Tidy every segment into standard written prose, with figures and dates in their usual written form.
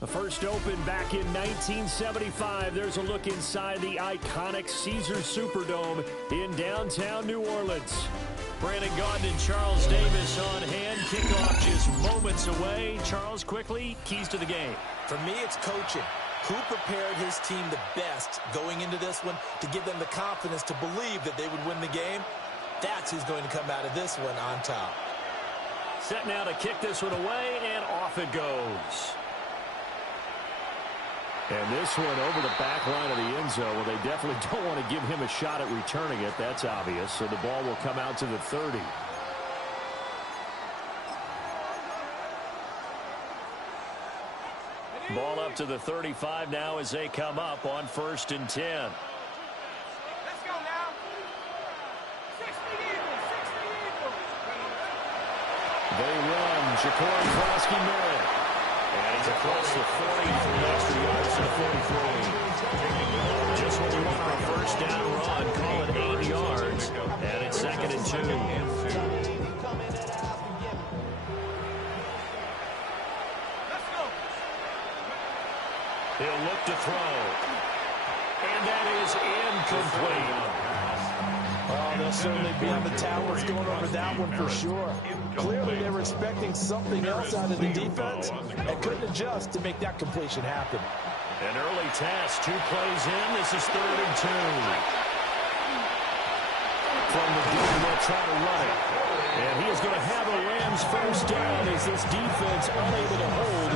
The first opened back in 1975. There's a look inside the iconic Caesars Superdome in downtown New Orleans. Brandon Gaudin and Charles Davis on hand. Kickoff just moments away. Charles, quickly, keys to the game. For me, it's coaching. Who prepared his team the best going into this one to give them the confidence to believe that they would win the game? That's who's going to come out of this one on top. Set now to kick this one away, and off it goes. And this one over the back line of the end zone. Well, they definitely don't want to give him a shot at returning it. That's obvious. So the ball will come out to the 30. Ball up to the 35 now as they come up on 1st and 10. Let's go now. 60 Eagles, 60 Eagles. They run. Ja'Cory Frosky-Merritt. And he's across the 40 for the extra yards to the 43. Just what we want on a first down run. Call it 8 yards. And it's 2nd and 2. He'll look to throw. And that is incomplete. Oh, they'll certainly be on the towers going over that one for sure. Clearly, they were expecting something else out of the defense and couldn't adjust to make that completion happen. An early test. 2 plays in. This is 3rd and 2. From the gun, they'll try to run it. And he is going to have a Rams first down as this defense unable to hold.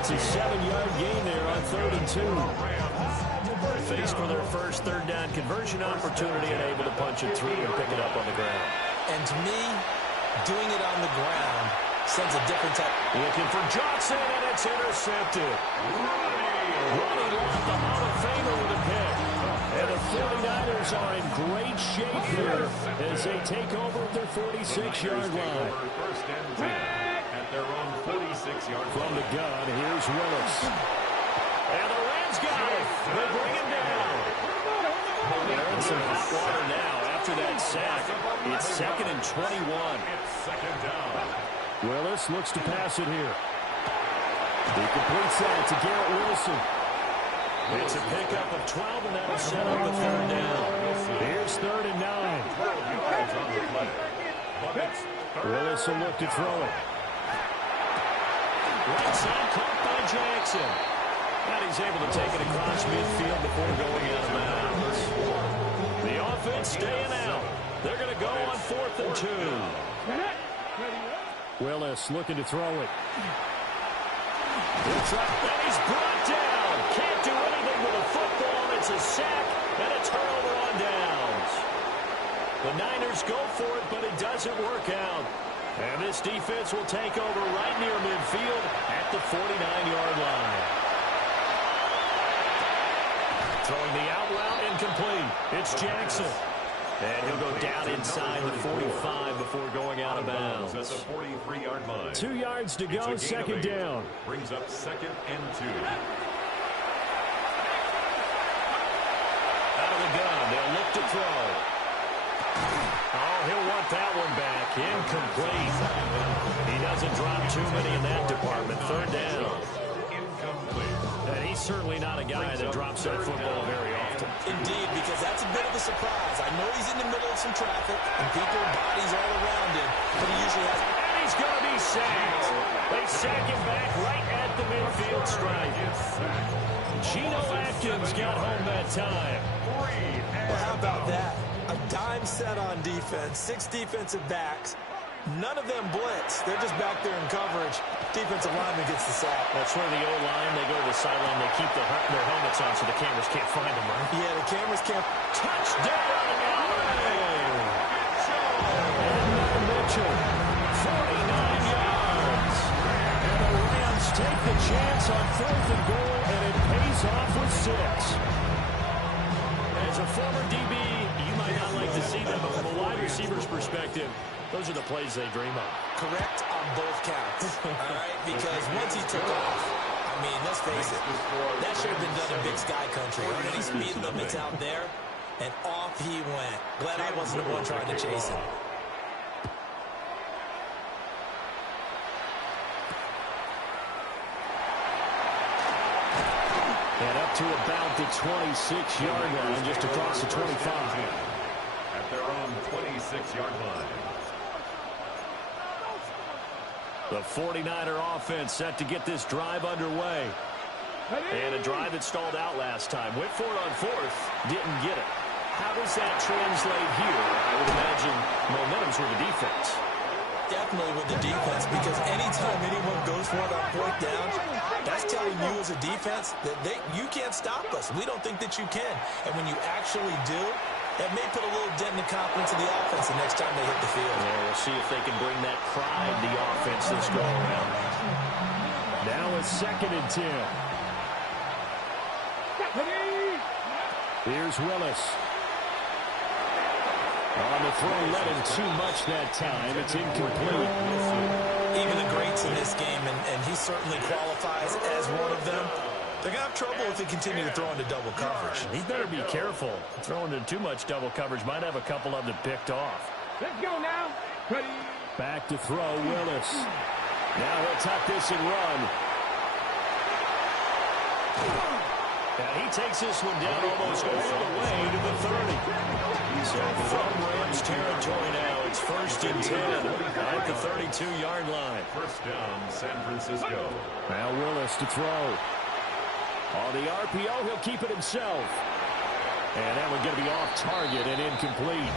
It's a 7-yard gain there on 3rd and 2. Faced for their first 3rd down conversion opportunity and able to punch it through and pick it up on the ground. And to me, doing it on the ground sends a different type. Looking for Johnson, and it's intercepted. Ronnie Lott, the Hall of Famer, with a pick. And the 49ers are in great shape here as they take over at their 46-yard line. First and 10 at their own 46-yard line. From the gun, here's Willis. And the Rams got it. They bring him down. They're in some hot water now after that sack. It's 2nd and 21. It's 2nd down. Willis looks to pass it here. He completes that to Garrett Wilson. It's a pickup of 12, and that'll set up the 3rd down. Here's 3rd and 9. Willis will look to throw it. Right side caught by Jackson. And he's able to take it across midfield before going out of bounds. The offense staying out. They're going to go on 4th and 2. Willis looking to throw it. And he's brought down. Can't do anything with a football. It's a sack and a turnover on downs. The Niners go for it, but it doesn't work out. And this defense will take over right near midfield at the 49-yard line. Throwing the out route incomplete. It's Jackson. And he'll go down inside the 45 before going out of bounds. At the 43-yard line. 2 yards to go, 2nd down. Brings up 2nd and 2. Out of the gun, they'll look to throw. Oh, he'll want that one back. Incomplete. He doesn't drop too many in that department. 3rd down. Incomplete. And he's certainly not a guy that drops that football very often. Indeed, because that's a bit of a surprise. I know he's in the middle of some traffic, and people, bodies all around him, but he usually has... And he's going to be sacked. They sack him back right at the midfield stripe. Geno Atkins got home that time. Well, how about that? A dime set on defense, 6 defensive backs. None of them blitz. They're just back there in coverage. Defensive lineman gets the sack. That's where the O-line, they go to the sideline, they keep their helmets on so the cameras can't find them, right? Yeah, the cameras can't. Touchdown, L.A. And Mitchell, 49 yards. And the Rams take the chance on 4th and goal, and it pays off with 6. As a former DB, you might not like to see them, but from a wide receiver's perspective, those are the plays they dream of. Correct on both counts, all right? Because once he took off, I mean, let's face it, that should have been done in Big Sky Country. Any speed limits out there, and off he went. Glad I wasn't the one trying to chase him. to about the 26-yard line, just across the 25. At their own 26-yard line. The 49er offense set to get this drive underway. And a drive that stalled out last time. Went for it on fourth, didn't get it. How does that translate here? I would imagine momentum's with the defense. Definitely with the defense, because anytime anyone goes for it on fourth down, that's telling you as a defense that you can't stop us. We don't think that you can. And when you actually do, that may put a little dent in the confidence of the offense the next time they hit the field. Yeah, we'll see if they can bring that pride to the offense this go around. Now a 2nd and 10. Here's Willis. On the throw, let him too much that time. It's incomplete. Even the greats in this game, and he certainly qualifies as one of them, they're going to have trouble if they continue to throw into double coverage. He better be careful. Throwing into too much double coverage might have a couple of them picked off. Let's go now. Ready. Back to throw, Willis. Now he'll tuck this and run. And he takes this one down almost all the way to the 30. So from Rams territory now, it's 1st and 10 at the 32-yard line. First down, San Francisco. Now Willis to throw. On the RPO, he'll keep it himself. And that one going to be off target and incomplete.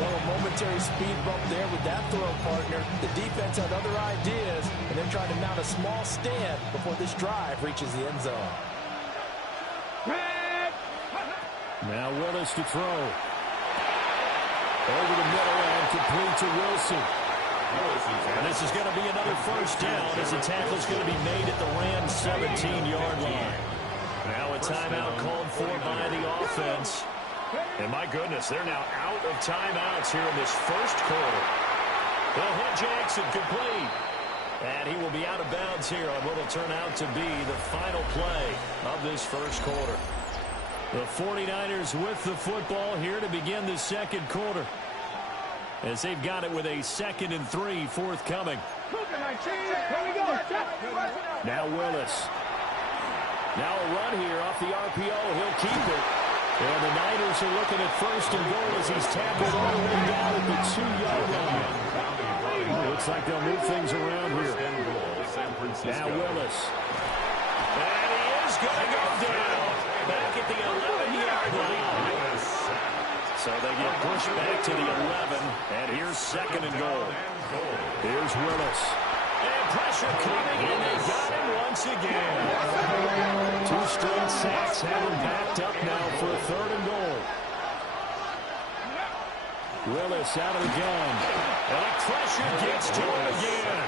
Well, a momentary speed bump there with that throw, partner. The defense had other ideas, and they're trying to mount a small stand before this drive reaches the end zone. Now Willis to throw. Over the middle and complete to Wilson. And this is going to be another first down as the tackle's going to be made at the Rams' 17-yard line. Now a timeout called for by the offense. And my goodness, they're now out of timeouts here in this first quarter. They'll hit Jackson complete. And he will be out of bounds here on what will turn out to be the final play of this first quarter. The 49ers with the football here to begin the second quarter, as they've got it with a 2nd and 3 forthcoming. Now Willis. Now a run here off the RPO. He'll keep it. And the Niners are looking at 1st and goal as he's tackled all the way down at the 2-yard line. Looks like they'll move things around here. Now Willis. And he is going to go down back at the 11-yard line. So they get pushed back to the 11, and here's 2nd and goal. Here's Willis. And pressure coming, and they got him once again. 2 straight sacks have him backed up now for a 3rd and goal. Willis out of the gun. And the pressure gets to him again.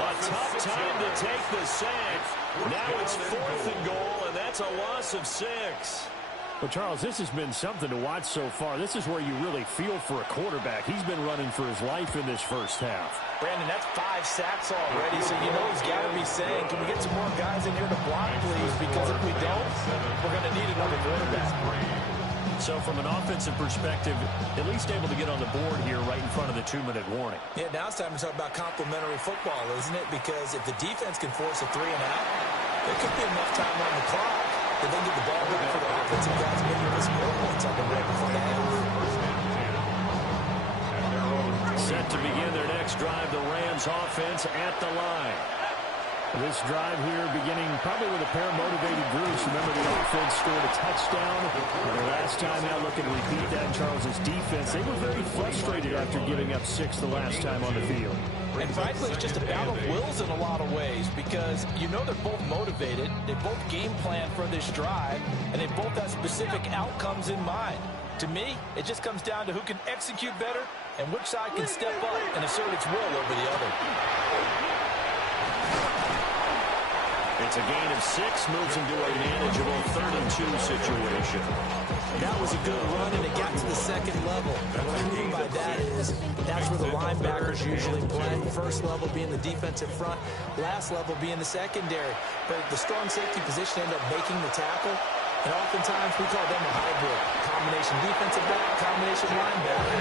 A tough time to take the sack. Now it's 4th and goal, and that's a loss of 6. Well, Charles, this has been something to watch so far. This is where you really feel for a quarterback. He's been running for his life in this first half. Brandon, that's 5 sacks already, so you know he's got to be saying, can we get some more guys in here to block, please? Because if we don't, we're going to need another quarterback. So from an offensive perspective, at least able to get on the board here right in front of the 2-minute warning. Yeah, now it's time to talk about complementary football, isn't it? Because if the defense can force a 3-and-out, there could be enough time on the clock that they get the ball back for the offensive guys and maybe miss more points on the right before the half. Set to begin their next drive, the Rams offense at the line. This drive here beginning probably with a pair of motivated groups. Remember, the offense scored a touchdown. The last time out, looking to repeat that, Charles's defense, they were very frustrated after giving up 6 the last time on the field. And frankly, it's just a battle of wills in a lot of ways because you know they're both motivated, they both game plan for this drive, and they both have specific outcomes in mind. To me, it just comes down to who can execute better and which side can step up and assert its will over the other. It's a gain of 6, moves them to a manageable 3rd and 2 situation. That was a good run, and it got to the second level. And what I mean by that is that's where the linebackers usually play. First level being the defensive front, last level being the secondary. But the strong safety position ended up making the tackle, and oftentimes we call them a hybrid. Combination defensive back, combination linebacker.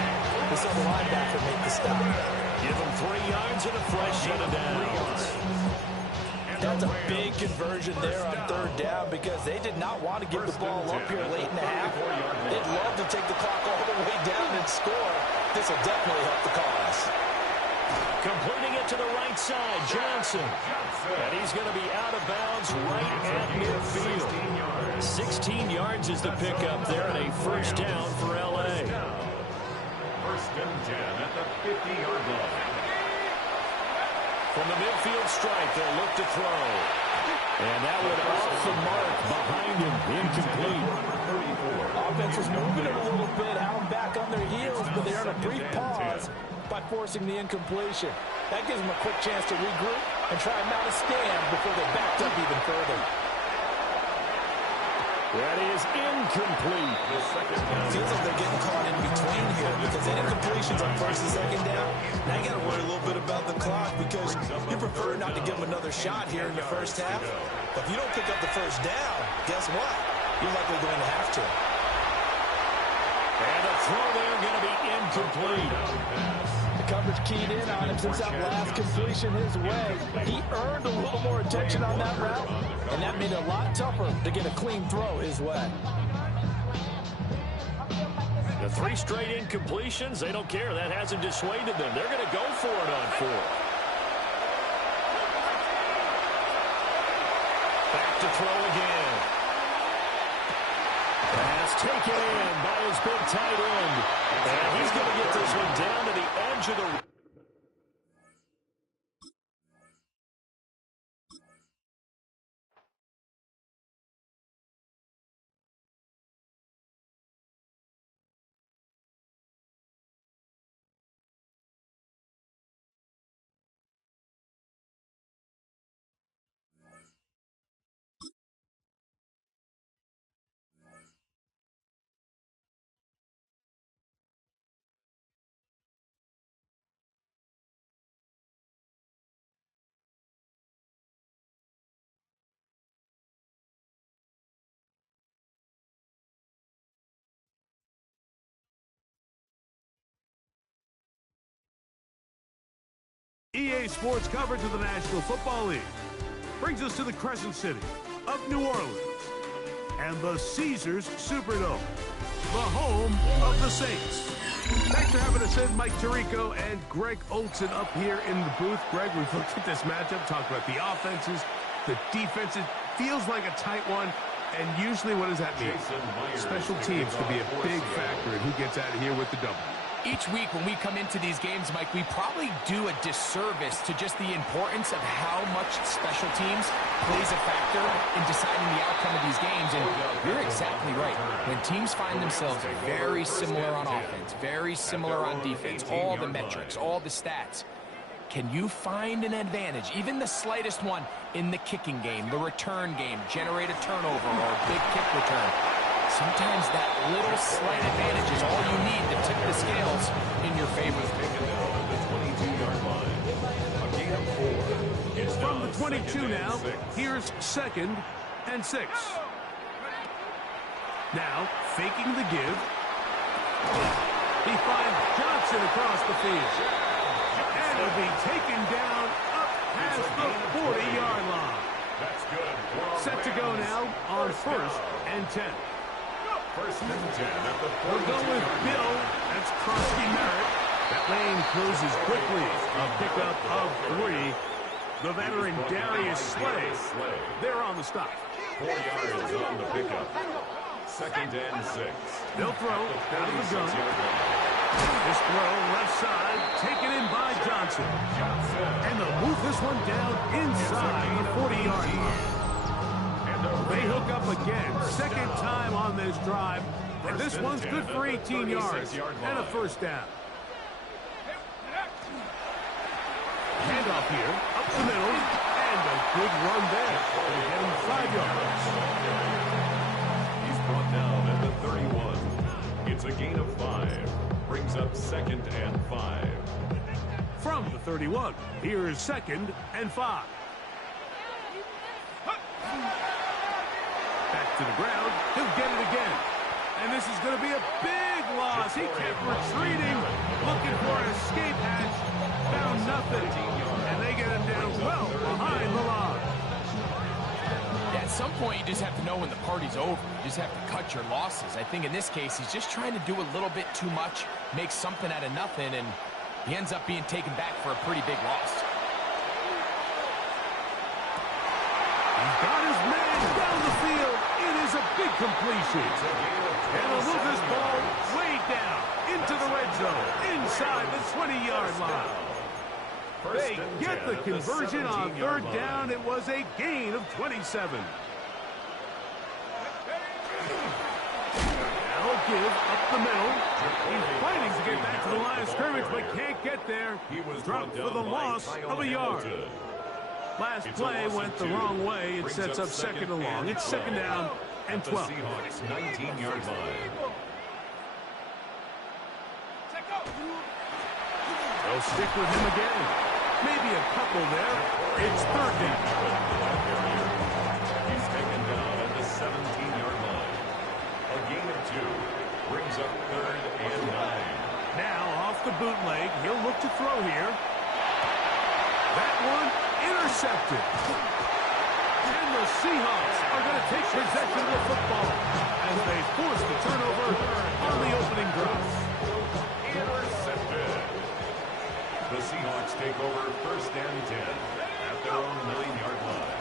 We saw the linebacker make the stop. Give them 3 yards and a fresh set of downs. That's a big conversion there on third down because they did not want to give the ball up here late in the half. They'd love to take the clock all the way down and score. This will definitely help the cause. Completing it to the right side, Johnson. And he's going to be out of bounds right at midfield. 16 yards is the pickup there and a first down for L.A. First and 10 at the 50-yard line. From the midfield strike, they'll look to throw. And that one off the mark behind him, incomplete. Offense is moving it a little bit, out back on their heels, but they're in a brief pause by forcing the incompletion. That gives them a quick chance to regroup and try and mount a stand before they're backed up even further. That is incomplete. Feels like they're getting caught in between here because that incompletion's on first and second down. Now you got to worry a little bit about the clock because you prefer not to give them another shot here in the first half. But if you don't pick up the first down, guess what? You're likely going to have to. And the throw there going to be incomplete. The coverage keyed in on him since that last completion his way. He earned a little more attention on that route, and that made it a lot tougher to get a clean throw his way. The 3 straight incompletions, they don't care. That hasn't dissuaded them. They're going to go for it on 4th. Back to throw again. Pass taken in by his big tight end. And he's going to get this one down to the edge of the... EA Sports coverage of the National Football League brings us to the Crescent City of New Orleans and the Caesars Superdome, the home of the Saints. Thanks for having us in, Mike Tirico and Greg Olson up here in the booth. Greg, we've looked at this matchup, talked about the offenses, the defenses. Feels like a tight one, and usually what does that mean? Special teams could be a big factor in who gets out of here with the W. Each week when we come into these games, Mike, we probably do a disservice to just the importance of how much special teams plays a factor in deciding the outcome of these games. And you're exactly right. When teams find themselves very similar on offense, very similar on defense, all the metrics, all the stats, can you find an advantage, even the slightest one, in the kicking game, the return game, generate a turnover or a big kick return? Sometimes that little slight advantage is all you need to tip the scales in your favor. From the 22 now, here's 2nd and 6. Now, faking the give. He finds Johnson across the field. And he'll be taken down up past the 40-yard line. That's good. Set to go now on 1st and 10. First and 10 at the 42. We'll go with Bill. That's Krusty Merritt. That lane closes quickly. A pickup of 3. The veteran Darius Slay. They're on the stop. 4 yards on the pickup. 2nd and 6. They'll throw out of the gun. This throw left side, taken in by Johnson. And they'll move this one down inside the 40-yard line. They hook up again. 2nd time on this drive. And this one's good for 18 yards and a first down. Handoff here, up the middle, and a good run there. They get him 5 yards. He's brought down at the 31. It's a gain of 5. Brings up 2nd and 5. From the 31, here's 2nd and 5. Back to the ground. He'll get it again. And this is going to be a big loss. He kept retreating, looking for an escape hatch. Found nothing. And they get him down well behind the line. At some point, you just have to know when the party's over. You just have to cut your losses. I think in this case, he's just trying to do a little bit too much, make something out of nothing, and he ends up being taken back for a pretty big loss. He's got his man down the field. It is a big completion. And they'll move this ball way down into the red zone, inside the 20-yard line. They get the conversion on third down. It was a gain of 27. Now give up the middle. He's fighting to get back to the line of scrimmage, but can't get there. He was dropped for the loss of a yard. Last play went the wrong way. It sets up second and long. It's second down and 12. Seahawks 19-yard line. They'll stick with him again. Maybe a couple there. It's third down. He's taken down at the 17-yard line. A gain of 2 brings up third and 9. Now off the bootleg. He'll look to throw here. That one intercepted. And the Seahawks are going to take possession of the football as they force the turnover on the opening drive. Intercepted. The Seahawks take over first and 10 at their own 9-yard line.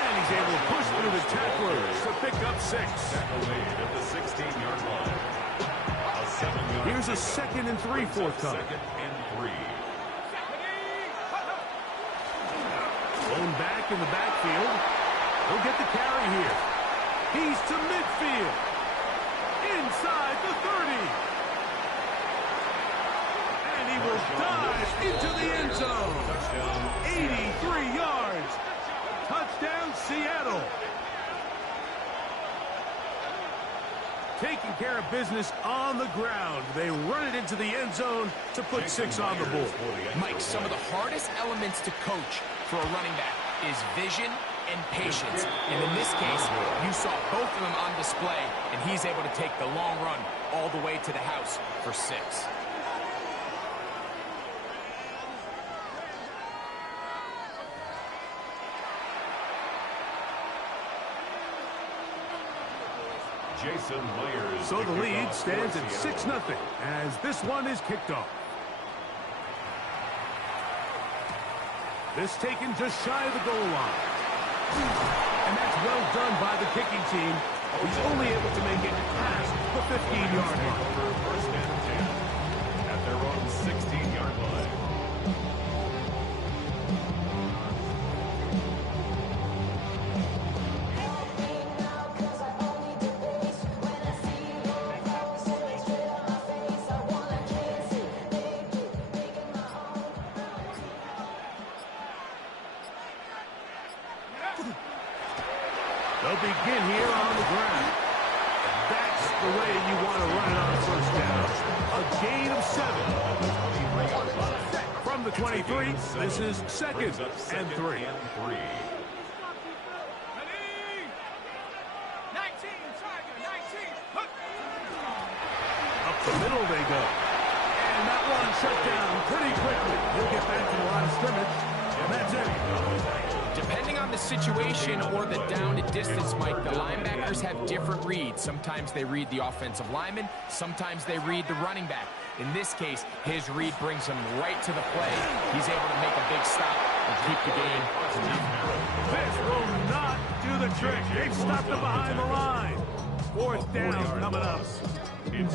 And he's able to push through the tacklers to pick up 6. Tackle made at the 16-yard line. A 7-yard. Here's a 2nd and 3 forthcoming. 2nd and 3. Thrown back in the backfield. He'll get the carry here. He's to midfield. Inside the 30. And he will dive into the end zone. 83 yards. Touchdown, Seattle. Taking care of business on the ground. They run it into the end zone to put 6 on the board. Mike, some of the hardest elements to coach for a running back is vision and patience. And in this case, you saw both of them on display, and he's able to take the long run all the way to the house for 6. Jason Myers. So the lead stands at 6-0 as this one is kicked off. This taken just shy of the goal line. And that's well done by the kicking team. He's only able to make it past the 15-yard line. First and 10 at their own 16-yard line. They'll begin here on the ground. That's the way you want to run it on first down. A gain of 7. From the 23, this is second and 3. Up the middle they go. And that one shut down pretty quickly. He'll get back to the line of scrimmage, and that's it. Depending on the situation or the down and distance, Mike, the linebackers have different reads. Sometimes they read the offensive lineman. Sometimes they read the running back. In this case, his read brings him right to the play. He's able to make a big stop and keep the game to nothing. This will not do the trick. They've stopped him behind the line. Fourth down coming up.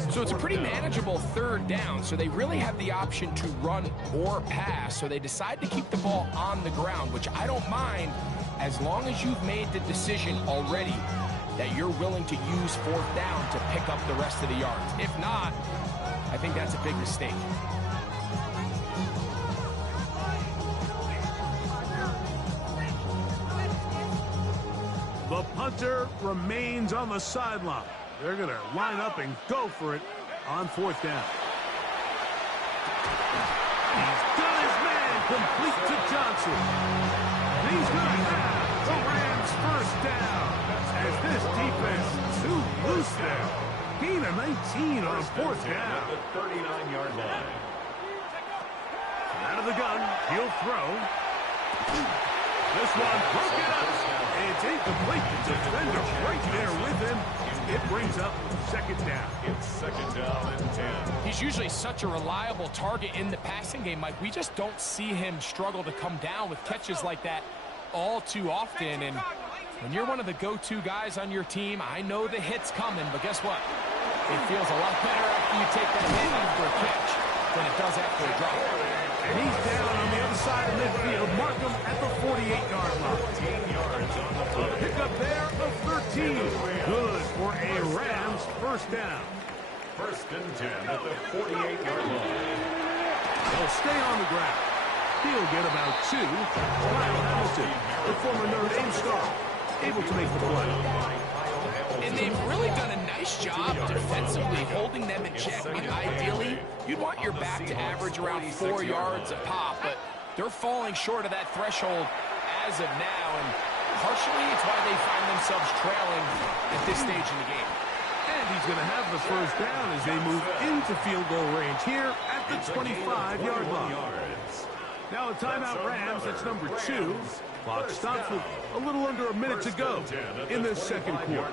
So it's a pretty manageable third down, so they really have the option to run or pass, so they decide to keep the ball on the ground, which I don't mind as long as you've made the decision already that you're willing to use fourth down to pick up the rest of the yards. If not, I think that's a big mistake. The punter remains on the sideline. They're going to line up and go for it on fourth down. He's got his man complete to Johnson. He's going to have the Rams first down as this defense too loose there. Gain of 19 on fourth down. At the 39-yard line. Out of the gun, he'll throw. This one broken up. It's incomplete. The defender right there with him. It brings up second down. It's second down and 10. He's usually such a reliable target in the passing game, Mike. We just don't see him struggle to come down with catches like that all too often. And when you're one of the go-to guys on your team, I know the hit's coming, but guess what? It feels a lot better after you take that hit after a catch than it does after a drop. And he's down on the other side of midfield. Mark him at the 48-yard line. 14 yards on the play. Pickup there of 13. Good for a Rams first down. First and 10 at the 48-yard line. They'll stay on the ground. He'll get about 2. Kyle Hamilton, the former Notre Dame star, able to make the play. And they've really done a nice job defensively holding them in check. I mean, ideally, you'd want your back to average around 4 yards a pop, but they're falling short of that threshold as of now, and partially it's why they find themselves trailing at this stage in the game. And he's going to have the first down as they move into field goal range here at the 25-yard line. Now a timeout Rams, that's number 2. Clock stops with a little under a minute to go in this second quarter.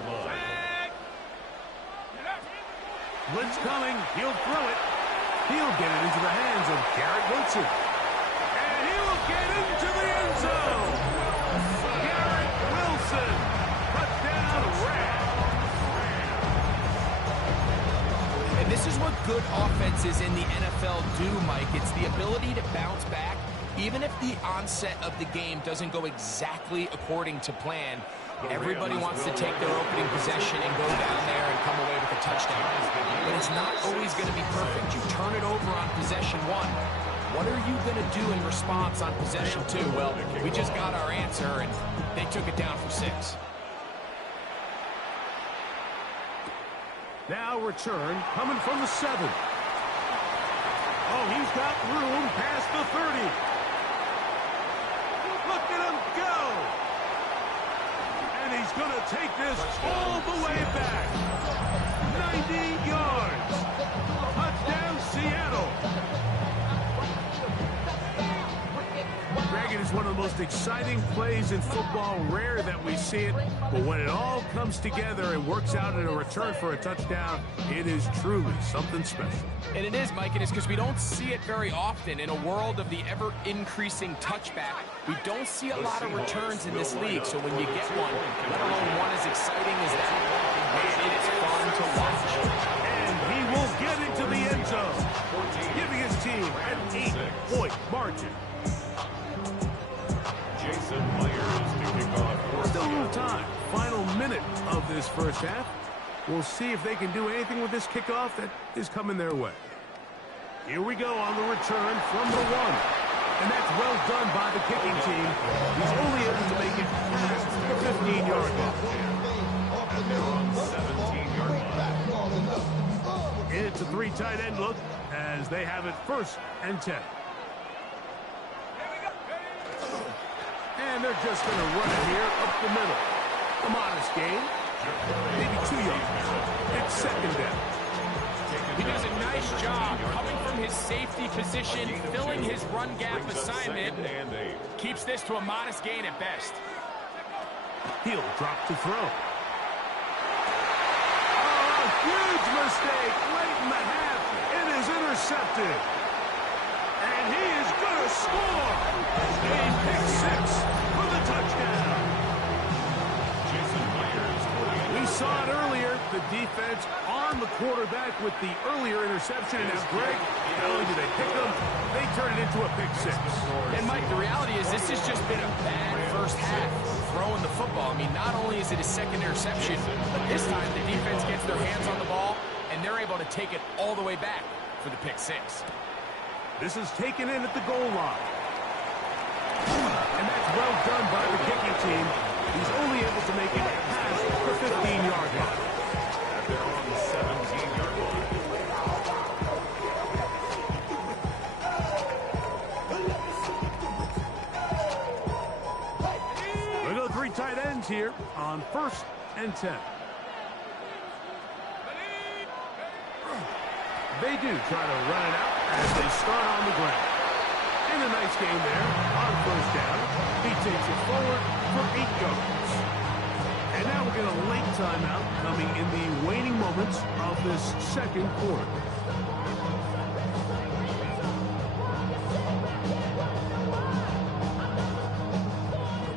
Blitz coming, he'll throw it. He'll get it into the hands of Garrett Wilson. And he will get into the end zone. Garrett Wilson, touchdown Rams. And this is what good offenses in the NFL do, Mike. It's the ability to bounce back. Even if the onset of the game doesn't go exactly according to plan, everybody wants to take their opening possession and go down there and come away with a touchdown. But it's not always going to be perfect. You turn it over on possession 1. What are you going to do in response on possession 2? Well, we just got our answer, and they took it down for 6. Now return coming from the 7. Oh, he's got room past the 30. Look at him go! And he's going to take this all the way back. 90 yards. Touchdown, Seattle. Greg, it is one of the most exciting plays in football. Rare that we see it, but when it all comes together and works out in a return for a touchdown, it is truly something special. And it is, Mike, and it's because we don't see it very often in a world of the ever-increasing touchback. We don't see a lot of returns in this league, so when you get one, let alone one as exciting as that, man, it is fun to watch. And he will get into the end zone, giving his team an 8-point margin. Jason Myers to kick off. Still a little time. Final minute of this first half. We'll see if they can do anything with this kickoff that is coming their way. Here we go on the return from the 1. And that's well done by the kicking team. He's only able to make it past the 15-yard line. And they're on 17-yard line. It's a 3 tight end look as they have it first and 10. And they're just going to run it here up the middle. A modest gain. Maybe 2 yards. It's second down. He does a nice job coming from his safety position, filling his run gap assignment. Keeps this to a modest gain at best. He'll drop to throw. Oh, a huge mistake late in the half. It is intercepted. And he is going to score. A pick 6 for the touchdown. We saw it earlier. The defense on the quarterback with the earlier interception. And now, Greg, not only do they pick them, they turn it into a pick 6. And, Mike, the reality is this has just been a bad first half throwing the football. I mean, not only is it a second interception, but this time the defense gets their hands on the ball, and they're able to take it all the way back for the pick 6. This is taken in at the goal line. And that's well done by the kicking team. He's only able to make it past the 15-yard line. They're on the 17-yard line. We go 3 tight ends here on first and 10. They do try to run it out as they start on the ground. And a nice game there on first down. He takes it forward for 8 yards. And now we get a late timeout coming in the waning moments of this second quarter.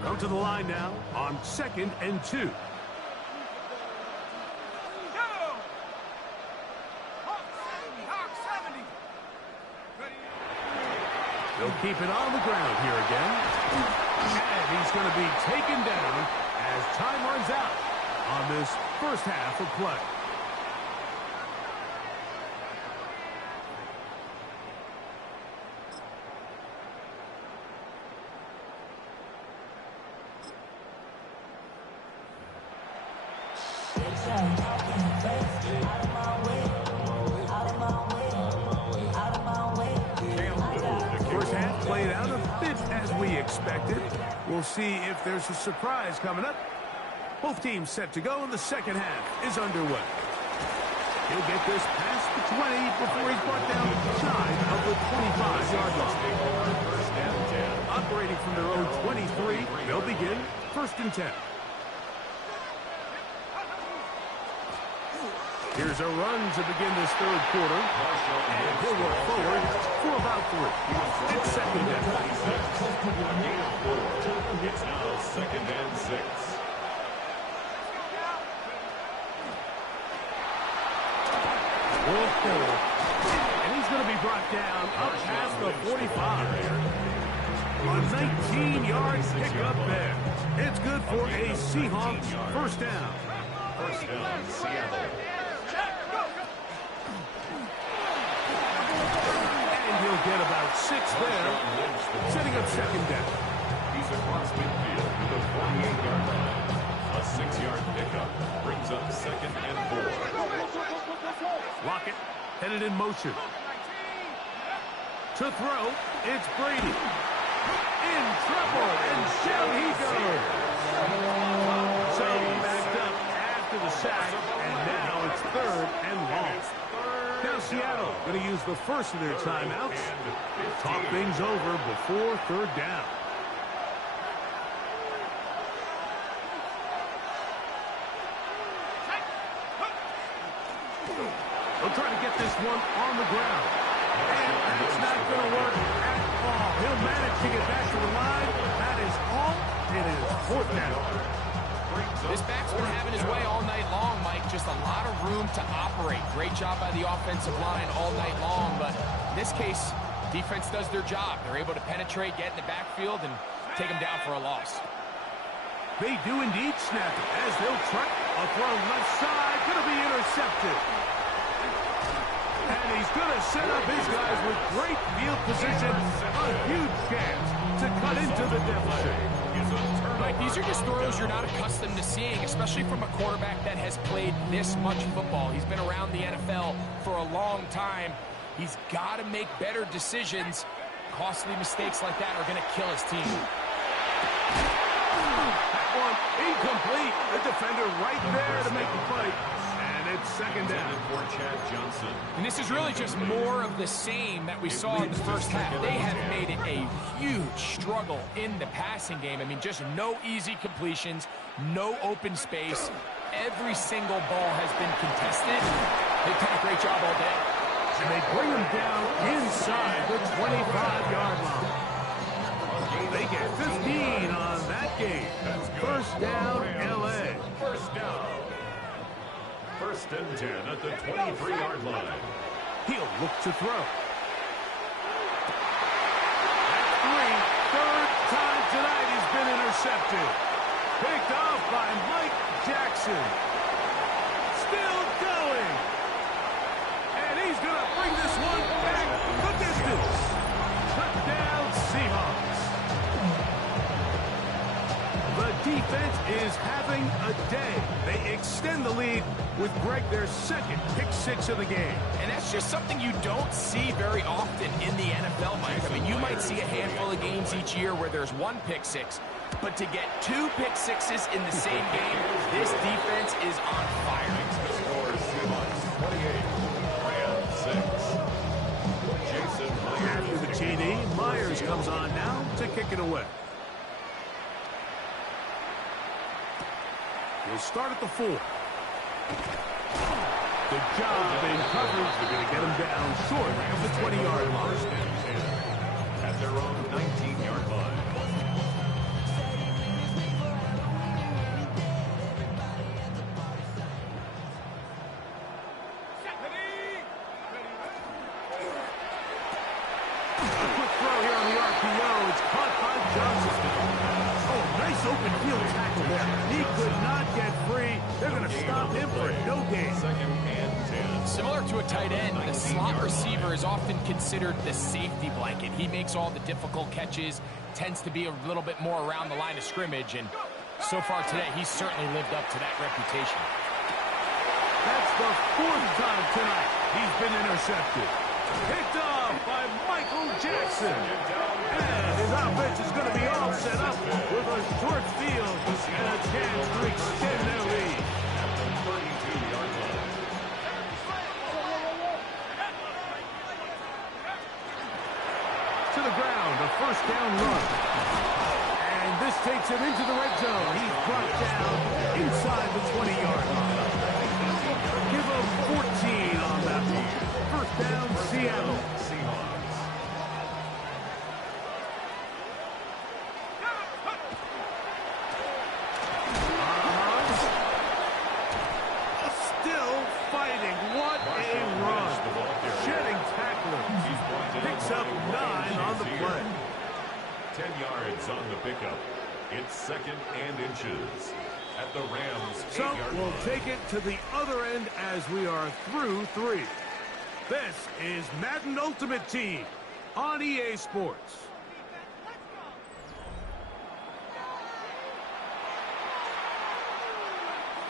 Come to the line now on 2nd and 2. They'll keep it on the ground here again. And he's going to be taken down as time runs out on this first half of play. First half played out a bit as we expected. We'll see if there's a surprise coming up. Both teams set to go, and the second half is underway. He'll get this past the 20 before he's brought down shy of the 25-yard line. Operating from their own 23, they'll begin 1st and 10. Here's a run to begin this third quarter. And he'll work forward for about 3. It's 2nd and 4. It's now 2nd and 6. And he's going to be brought down up past the 45. A 19-yard pickup there. It's good for a Seahawks first down. First down, Seattle. And he'll get about 6 there, setting up 2nd down. He's across midfield to the 48-yard line. A 6-yard pickup brings up 2nd and 4. Lockett headed in motion. To throw, it's Brady. In trouble, and down he goes. So backed up after the sack, and now it's 3rd and long. Now Seattle going to use the first of their timeouts. Talk things over before 3rd down. They'll try to get this one on the ground. And that's not going to work at all. He'll manage to get back to the line. That is all. It is 4th down. This back's been having his way all night long, Mike. Just a lot of room to operate. Great job by the offensive line all night long. But in this case, defense does their job. They're able to penetrate, get in the backfield, and take them down for a loss. They do indeed snap it as they'll try a throw left side. Going to be intercepted. And he's going to set up his guys with great field position. A huge chance to cut into the deficit. Mike, these are just throws you're not accustomed to seeing, especially from a quarterback that has played this much football. He's been around the NFL for a long time. He's got to make better decisions. Costly mistakes like that are going to kill his team. That one incomplete. The defender right there to make the play. It's 2nd down. For Chad Johnson. And this is really just more of the same that we saw in the first half. They have made it a huge struggle in the passing game. I mean, just no easy completions, no open space. Every single ball has been contested. They've done a great job all day. And they bring him down inside the 25-yard line. They get 15 on that game. First down, L.A. First down. 1st and 10 at the 23-yard line. He'll look to throw. At 3, 3rd time tonight he's been intercepted. Picked off by Mike Jackson. Still going. And he's going to bring this one back the distance. Touchdown Seahawks. The defense is having a day. They extend the lead with Greg, their 2nd pick-6 of the game. And that's just something you don't see very often in the NFL, Mike. I mean, you might see a handful of games each year where there's 1 pick-6, but to get 2 pick-6s in the same game, this defense is on fire. The score is 28, Rams 6. Jason After the TD, Myers Myers comes on now to kick it away. He'll start at the 4. Good job in coverage. They're going to get him down short of the 20-yard line. First and 10 at their own 19-yard line. A quick throw here on the RPO. It's caught by Johnson. Oh, nice open field tackle there. He could not get free. They're going to stop him for no gain. Second and 10. Similar to a tight end, the slot receiver is often considered the safety blanket. He makes all the difficult catches, tends to be a little bit more around the line of scrimmage, and so far today, he's certainly lived up to that reputation. That's the 4th time tonight he's been intercepted. Picked off by Michael Jackson. And his offense is going to be all set up with a short field and a chance to extend their lead. At the 32-yard line. To the ground, a first down run. And this takes him into the red zone. He's brought down inside the 20-yard line. Give him 14 on that one. First down, Seattle. Seahawks. Still fighting. What a run. Shedding tackler. Picks up 9 on the play. 10 yards on the pickup. It's second and inches at the Rams' So 8-yard we'll line. take it to the other end as we are through 3. This is Madden Ultimate Team on EA Sports.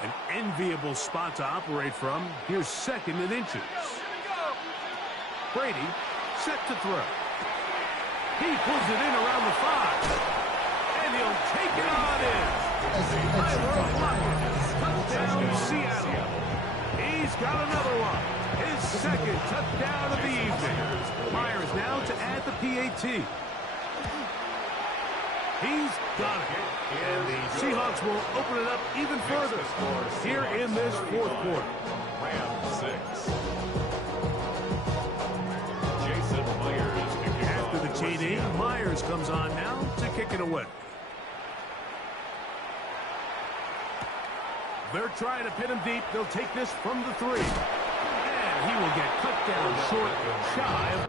An enviable spot to operate from. Here's second and inches. Brady set to throw. He pulls it in around the 5. And he'll take it on in. Touchdown, Seattle. He's got another one. His second touchdown of the evening. Myers now to add the PAT. He's got it. And the Seahawks will open it up even further here in this 4th quarter. Rams 6. Jason Myers picking After up the TD, Myers comes on now to kick it away. They're trying to pin him deep. They'll take this from the 3. And he will get cut down short, shy of...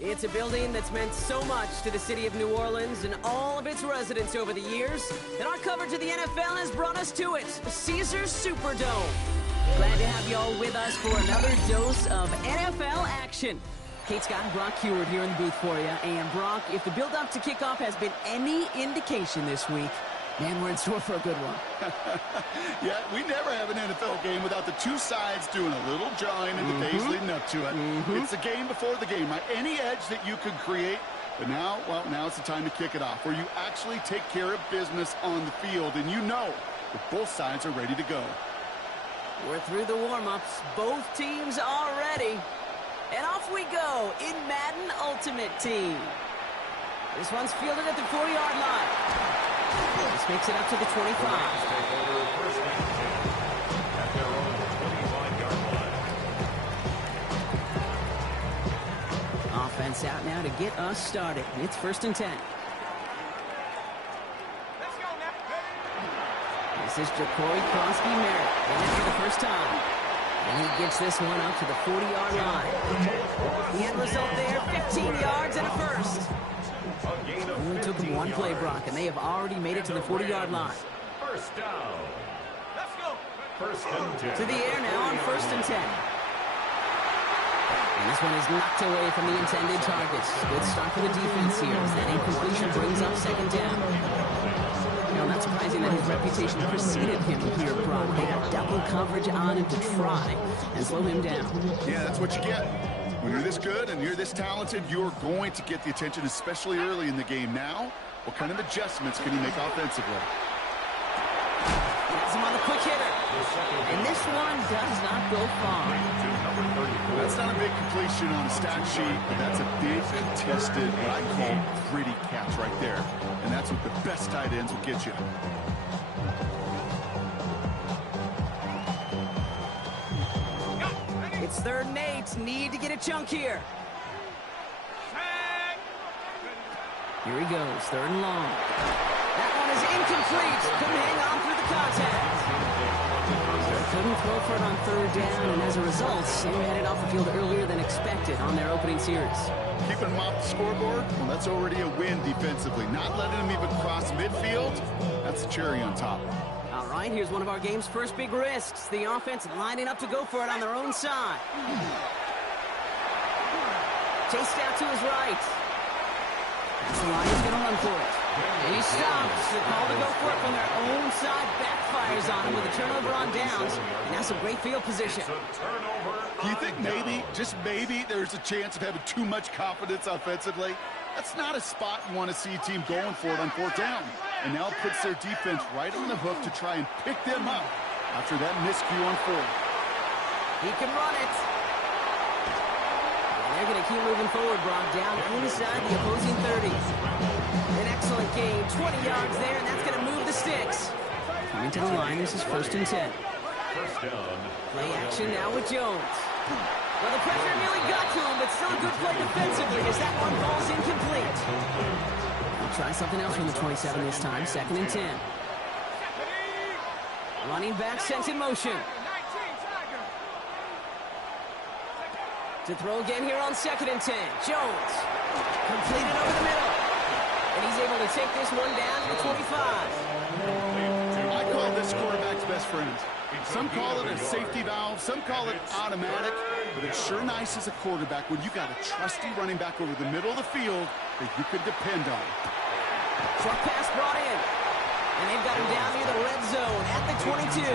It's a building that's meant so much to the city of New Orleans and all of its residents over the years, and our coverage of the NFL has brought us to it, the Caesars Superdome. Glad to have you all with us for another dose of NFL action. Kate Scott and Brock Heward here in the booth for you. And Brock, if the build-up to kickoff has been any indication this week, man, we're in store for a good one. Yeah, we never have an NFL game without the two sides doing a little jawing in the days leading up to it. It's a game before the game, right? Any edge that you could create. But now, well, now it's the time to kick it off, where you actually take care of business on the field, and you know that both sides are ready to go. We're through the warm-ups. Both teams are ready. And off we go in Madden Ultimate Team. This one's fielded at the 4-yard line. This makes it up to the 25. Take over first and 10 at their own 25-yard line. Offense out now to get us started. It's 1st and 10. This is Jacory Krosky-Merritt in it for the first time. And he gets this one up to the 40-yard line. The end result there, 15 yards and a first. It only took them one play, Brock, and they have already made it to the 40-yard line. First down. Let's go. First and 10. To the air now on 1st and 10. And this one is knocked away from the intended target. Good start for the defense here as that incompletion brings up 2nd down. You know, not surprising that his reputation preceded him here, Brock. They got double coverage on him to try and slow him down. Yeah, that's what you get. When you're this good and you're this talented, you're going to get the attention, especially early in the game. Now, what kind of adjustments can he make offensively? Has him on the quick hitter. And this one does not go far. That's not a big completion on a stat sheet, but that's a big contested, what I call gritty catch right there. And that's what the best tight ends will get you. It's 3rd and 8. Need to get a chunk here. Here he goes. 3rd and long. That one is incomplete. Couldn't hang on through the contact. Couldn't throw for it on 3rd down, and as a result, they were headed off the field earlier than expected on their opening series. Keeping them off the scoreboard, well, that's already a win defensively. Not letting them even cross midfield, that's the cherry on top. All right, here's one of our game's first big risks. The offense lining up to go for it on their own side. Chased out to his right. The Lions going to run for it. And he stops. The call to go for it from their own side backfires on him with a turnover on downs. And that's a great field position. Do you think maybe, just maybe, there's a chance of having too much confidence offensively? That's not a spot you want to see a team going for it on 4th down. And now it puts their defense right on the hook to try and pick them up after that miscue on 4th. He can run it. They're going to keep moving forward, Brock, down inside the opposing 30. An excellent gain, 20 yards there, and that's going to move the sticks. Coming to the line, this is 1st and 10. First down. Play action now with Jones. Well, the pressure nearly got to him, but still a good play defensively as that one falls incomplete. We'll try something else from the 27 this time, 2nd and 10. Running back sent in motion. To throw again here on 2nd and 10. Jones. Completed over the middle. And he's able to take this one down to the 25. I call this quarterback's best friend. Some call it a safety valve. Some call it automatic. But it's sure nice as a quarterback when you got a trusty running back over the middle of the field that you can depend on. Short pass brought in. And they've got him down near the red zone at the 22.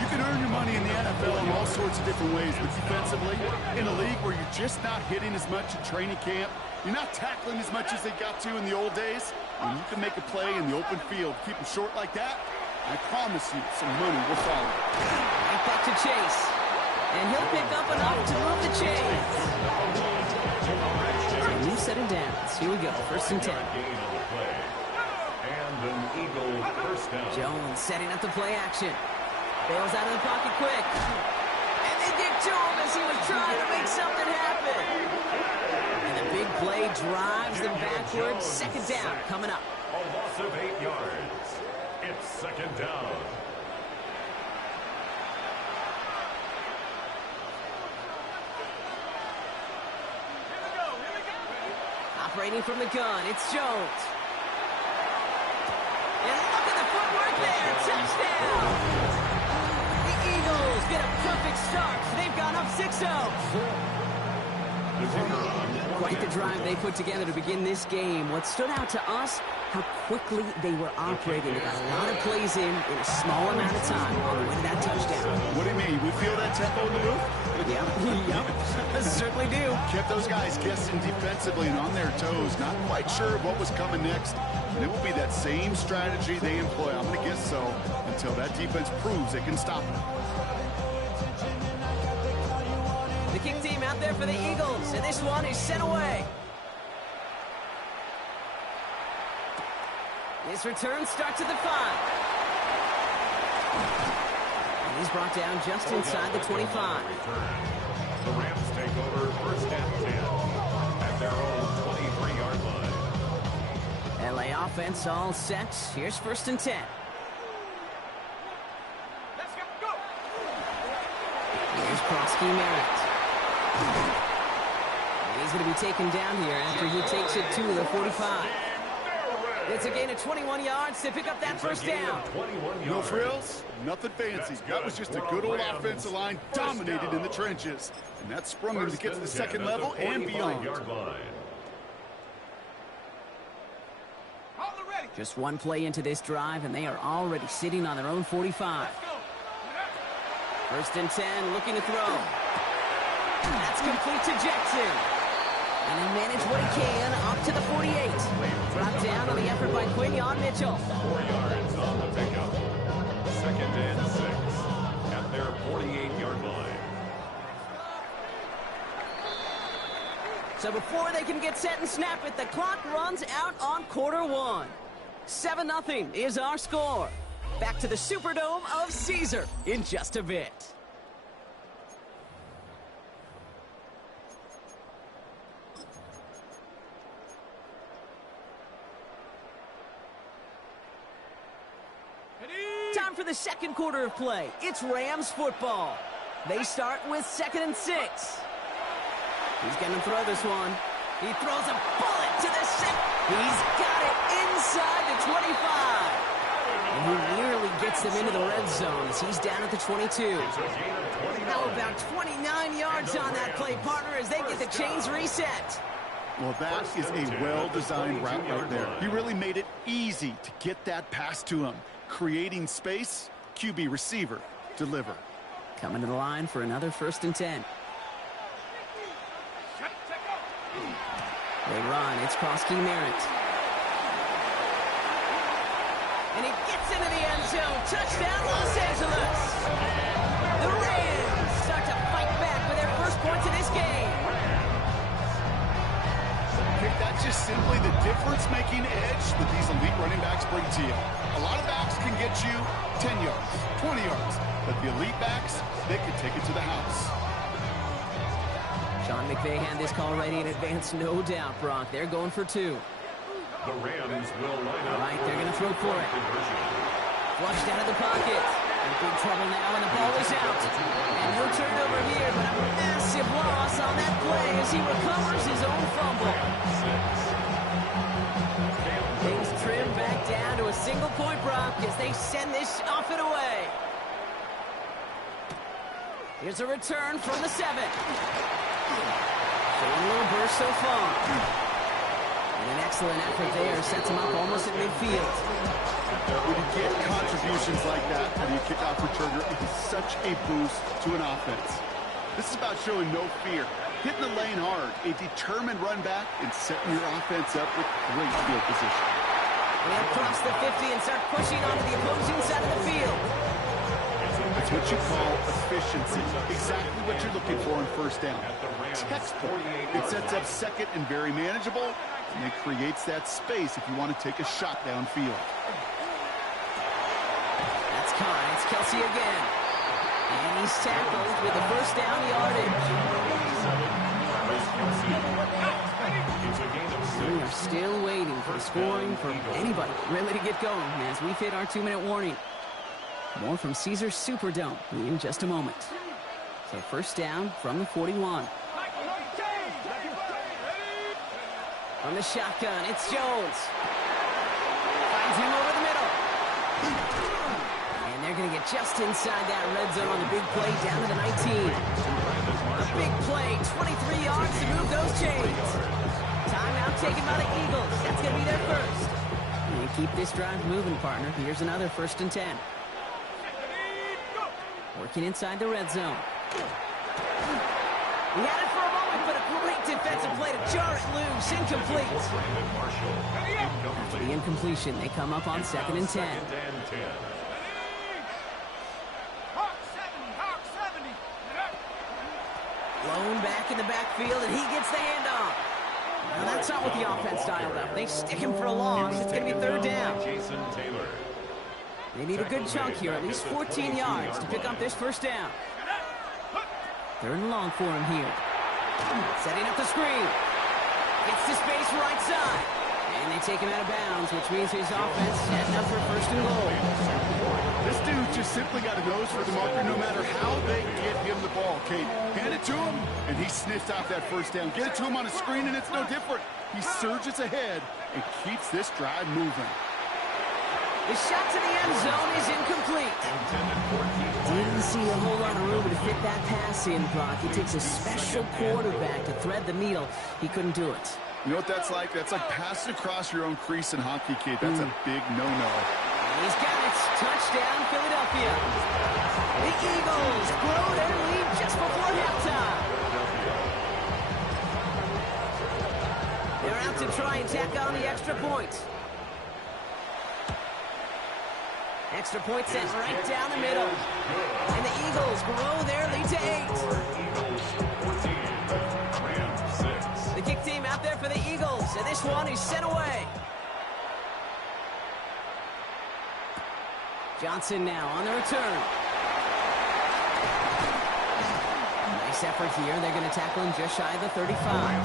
You can earn your money in the NFL in all sorts of different ways, but defensively, in a league where you're just not hitting as much at training camp, you're not tackling as much as they got to in the old days, when you can make a play in the open field, keep them short like that, I promise you some money will follow. Right back to Chase. And he'll pick up enough to move the chains. So a new set of downs. Here we go, 1st and 10. And an Eagle first down. Jones setting up the play action. Bails out of the pocket quick. And they get to him as he was trying to make something happen. And the big play drives them backwards. 2nd down coming up. A loss of 8 yards. It's 2nd down. Operating from the gun, it's Jones. And look at the footwork there. Touchdown. Eagles get a perfect start. They've gone up 6-0. Quite the drive they put together to begin this game. What stood out to us, how quickly they were operating. They got a lot of plays in a small amount of time on the way to that touchdown. What do you mean? We feel that tempo in the roof? Yep. Certainly do. Kept those guys guessing defensively and on their toes, not quite sure what was coming next. And it will be that same strategy they employ, I'm going to guess so, until that defense proves it can stop them. The kick team out there for the Eagles, and this one is sent away. This return starts at the 5. And he's brought down just inside the 25. The Rams take over 1st and 10 at their own 23-yard line. LA offense all set. Here's 1st and 10. Here's Krosky Merritt. He's going to be taken down here after he takes it to the 45. It's a gain of 21 yards to pick up that first down. No frills, nothing fancy. That was just a good old offensive line dominated in the trenches. And that sprung them to get to the second level and beyond. Just one play into this drive, and they are already sitting on their own 45. First and 10, looking to throw. That's complete to Jackson. And he managed what he can up to the 48. Brought down on the effort by Quinyon Mitchell. 4 yards on the pickup. Second and 6 at their 48-yard line. So before they can get set and snap it, the clock runs out on quarter one. 7-0 is our score. Back to the Superdome of Caesar in just a bit. Time for the second quarter of play. It's Rams football. They start with 2nd and 6. He's going to throw this one. He throws a bullet to the second. He's got it inside the 25. And he nearly gets them into the red zone as he's down at the 22. Now about 29 yards on that play, partner, as they get the chains reset. Well, that is a well-designed route right there. He really made it easy to get that pass to him. Creating space, QB receiver, deliver. Coming to the line for another 1st and 10. They run. It's Krosky Merritt. And he gets into the end zone. Touchdown, Los Angeles. The Rams start to fight back with their first points of this game. That's just simply the difference-making edge that these elite running backs bring to you. A lot of backs can get you 10 yards, 20 yards, but the elite backs, they can take it to the house. Sean McVay had this call ready in advance, no doubt, Brock. They're going for 2. The Rams will line up. Right, they're going to throw for it. Flushed out of the pocket. In big trouble now, and the ball is out. And no turnover here, but a massive loss on that play as he recovers his own fumble. Things trim back down to a single point, Brock, as they send this off and away. Here's a return from the 7. Showing a little burst so far. And an excellent effort there sets him up almost at midfield. When you get contributions like that when you kick off returner, it is such a boost to an offense. This is about showing no fear, hitting the lane hard, a determined run back, and setting your offense up with great field position. They'll cross the 50 and start pushing onto the opposing side of the field. It's what you call efficiency. Exactly what you're looking for in first down. Textbook. It sets up second and very manageable, and it creates that space if you want to take a shot downfield. That's Khan. It's Kelsey again. And he's tackled with the first down yardage. We are still waiting for scoring from anybody really to get going as we've hit our 2-minute warning. More from Caesar Superdome in just a moment. So first down from the 41. From the shotgun, it's Jones. Finds him over the middle. And they're going to get just inside that red zone on the big play down to the 19. A big play, 23 yards to move those chains. Timeout taken by the Eagles. That's going to be their first. And keep this drive moving, partner. Here's another 1st and 10. Working inside the red zone. He had it for a moment, but a great defensive play to jar it loose. Incomplete. After the incompletion, they come up on 2nd and 10. Blown back in the backfield, and he gets the handoff. Now, that's not what the offense dialed up. They stick him for a loss. It's going to be 3rd down. They need a good chunk here, at least 14 yards to pick up this first down. 3rd and long for him here. Setting up the screen. Gets to space right side. And they take him out of bounds, which means his offense setting up for 1st and goal. This dude just simply got a nose for the marker no matter how they get him the ball, Kate. Hand it to him, and he sniffs out that first down. Get it to him on a screen, and it's no different. He surges ahead and keeps this drive moving. The shot to the end zone is incomplete. Didn't see a whole lot of room to fit that pass in, Brock. It takes a special quarterback to thread the needle. He couldn't do it. You know what that's like? That's like passing across your own crease in hockey, Kate. That's a big no-no. He's got it. Touchdown, Philadelphia. The Eagles grow their lead just before halftime. They're out to try and tack on the extra point. Extra point sent right down the middle. And the Eagles grow their lead to 8. The kick team out there for the Eagles, and this one is sent away. Johnson now on the return. Nice effort here. They're going to tackle him just shy of the 35.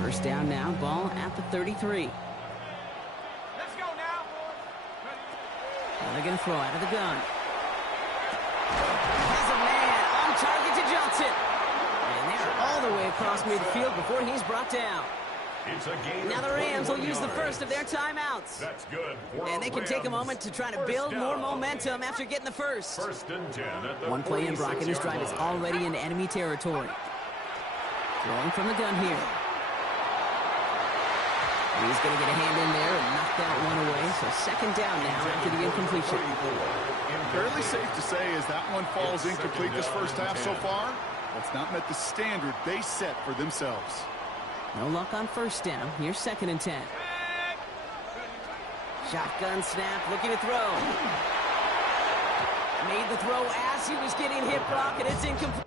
First down now, ball at the 33. Let's go now. Now they're going to throw out of the gun. Has a man on target to Johnson. And they're all the way across midfield before he's brought down. Now the Rams will use the first of their timeouts. That's good. And they can take a moment to try to build more momentum after getting the first. First and 10 at the One play in, Brock, and his drive is already in enemy territory. Throwing from the gun here. He's going to get a hand in there and knock that one away. So second down now after the incompletion. Fairly safe to say as that one falls incomplete this first half so far, that's not met the standard they set for themselves. No luck on first down. Here's second and 10. Shotgun snap, looking to throw. Made the throw as he was getting hit, Brock, and it's incomplete.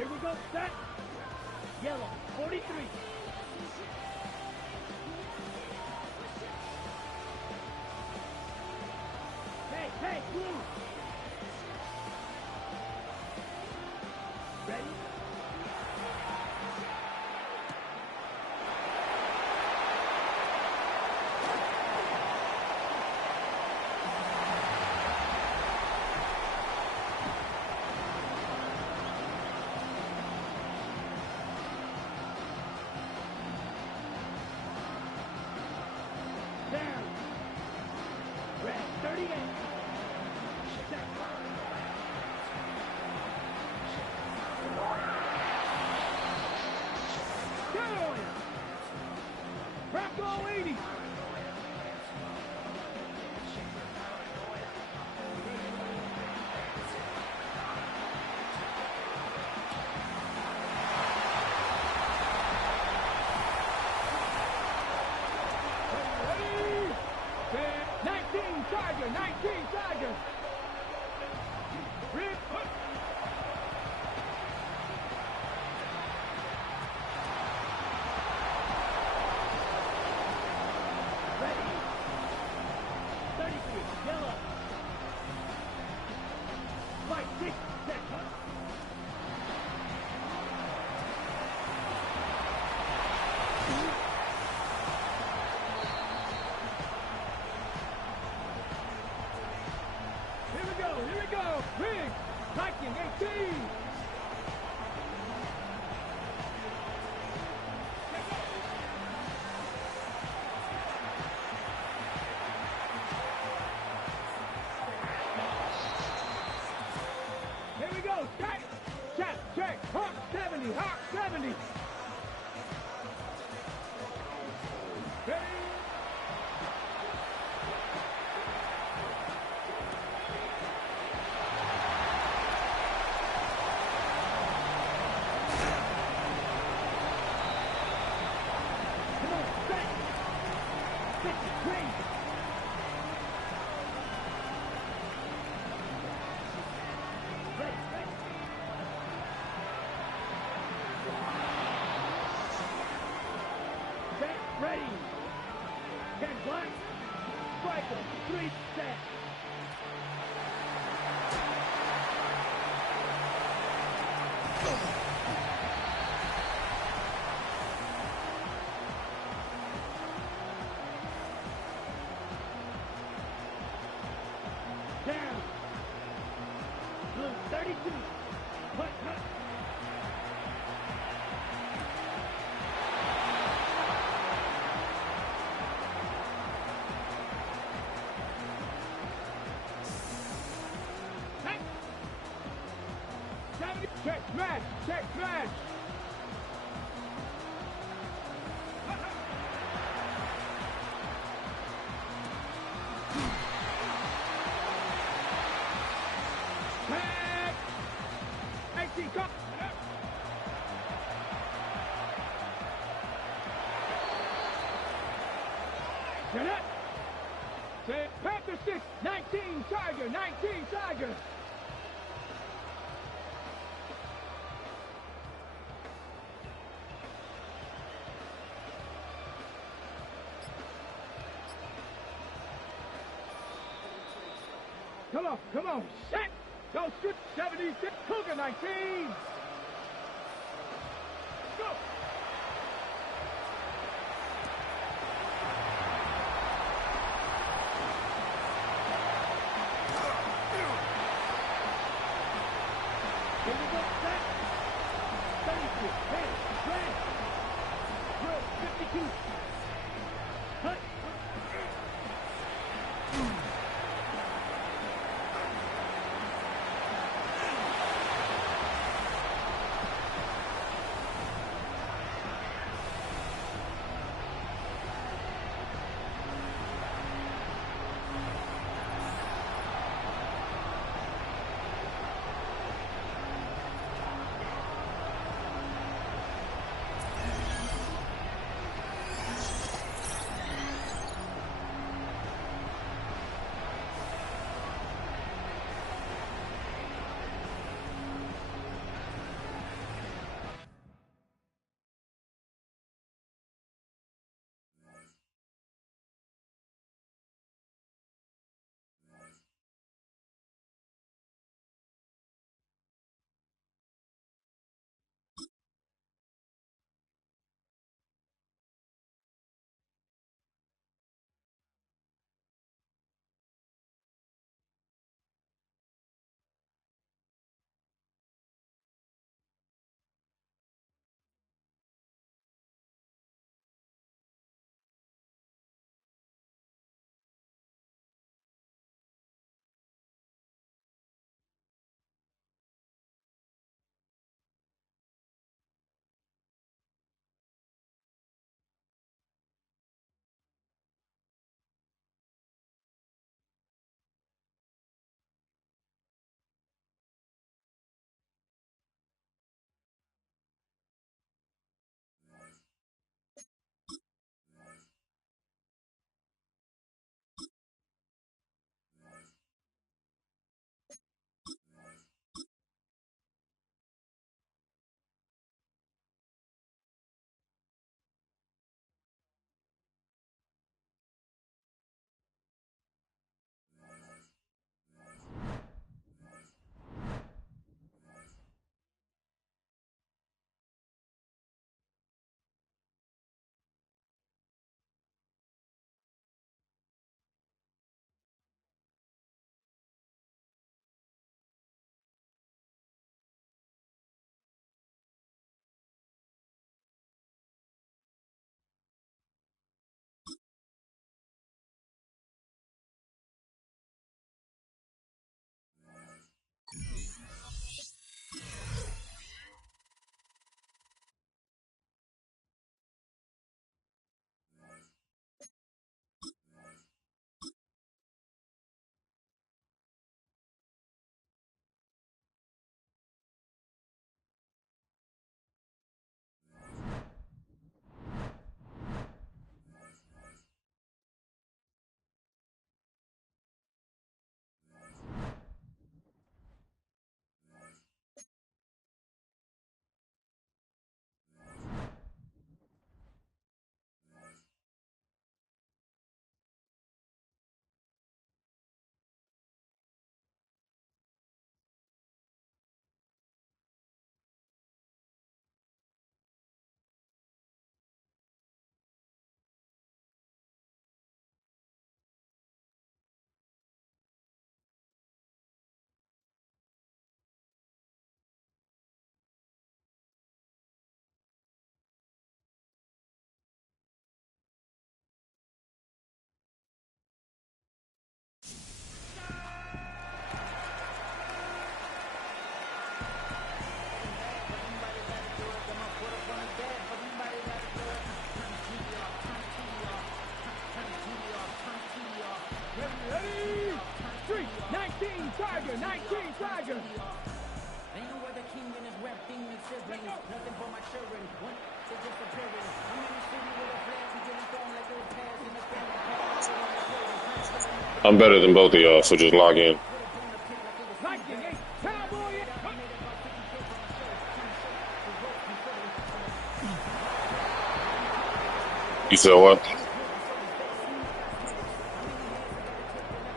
Here we go, set. Yellow, 43. Hey, blue. Ready? Down. Red, 38. Down. Bracco 80. Ready? 19 Tiger, 19 Tiger. Rip. Ready. 33, yellow. Fight, 6, set. Here we go. Big. Viking, 18. Here we go. Check. Hawk 70. Hawk 70. Ready? Come on, set. 53. Ready. Set, ready. 10 black. Striker, 3, set. Down. Blue, 32. Cut. Hey. 70. Check smash. Tag! 18, come! Jeanette! Say Panther 6, 19 Tiger, 19 Tiger! Come on, set! Go shoot 76, Cougar 19! Go! Here we go, set! 33, red, blue, 52. Cut! I'm better than both of y'all, so just log in. You said what?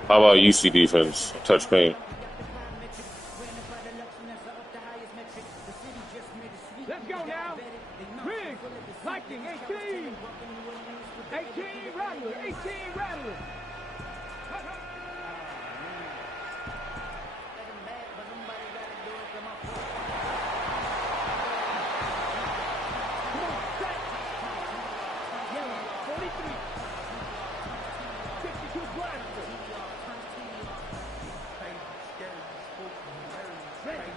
How about UC defense? Touch paint. Let's go now. Big. Lightning, 18. 18 Rattler. 18 Rattler. Come on, set. Yellow, 43. 62 Blaster. Ready.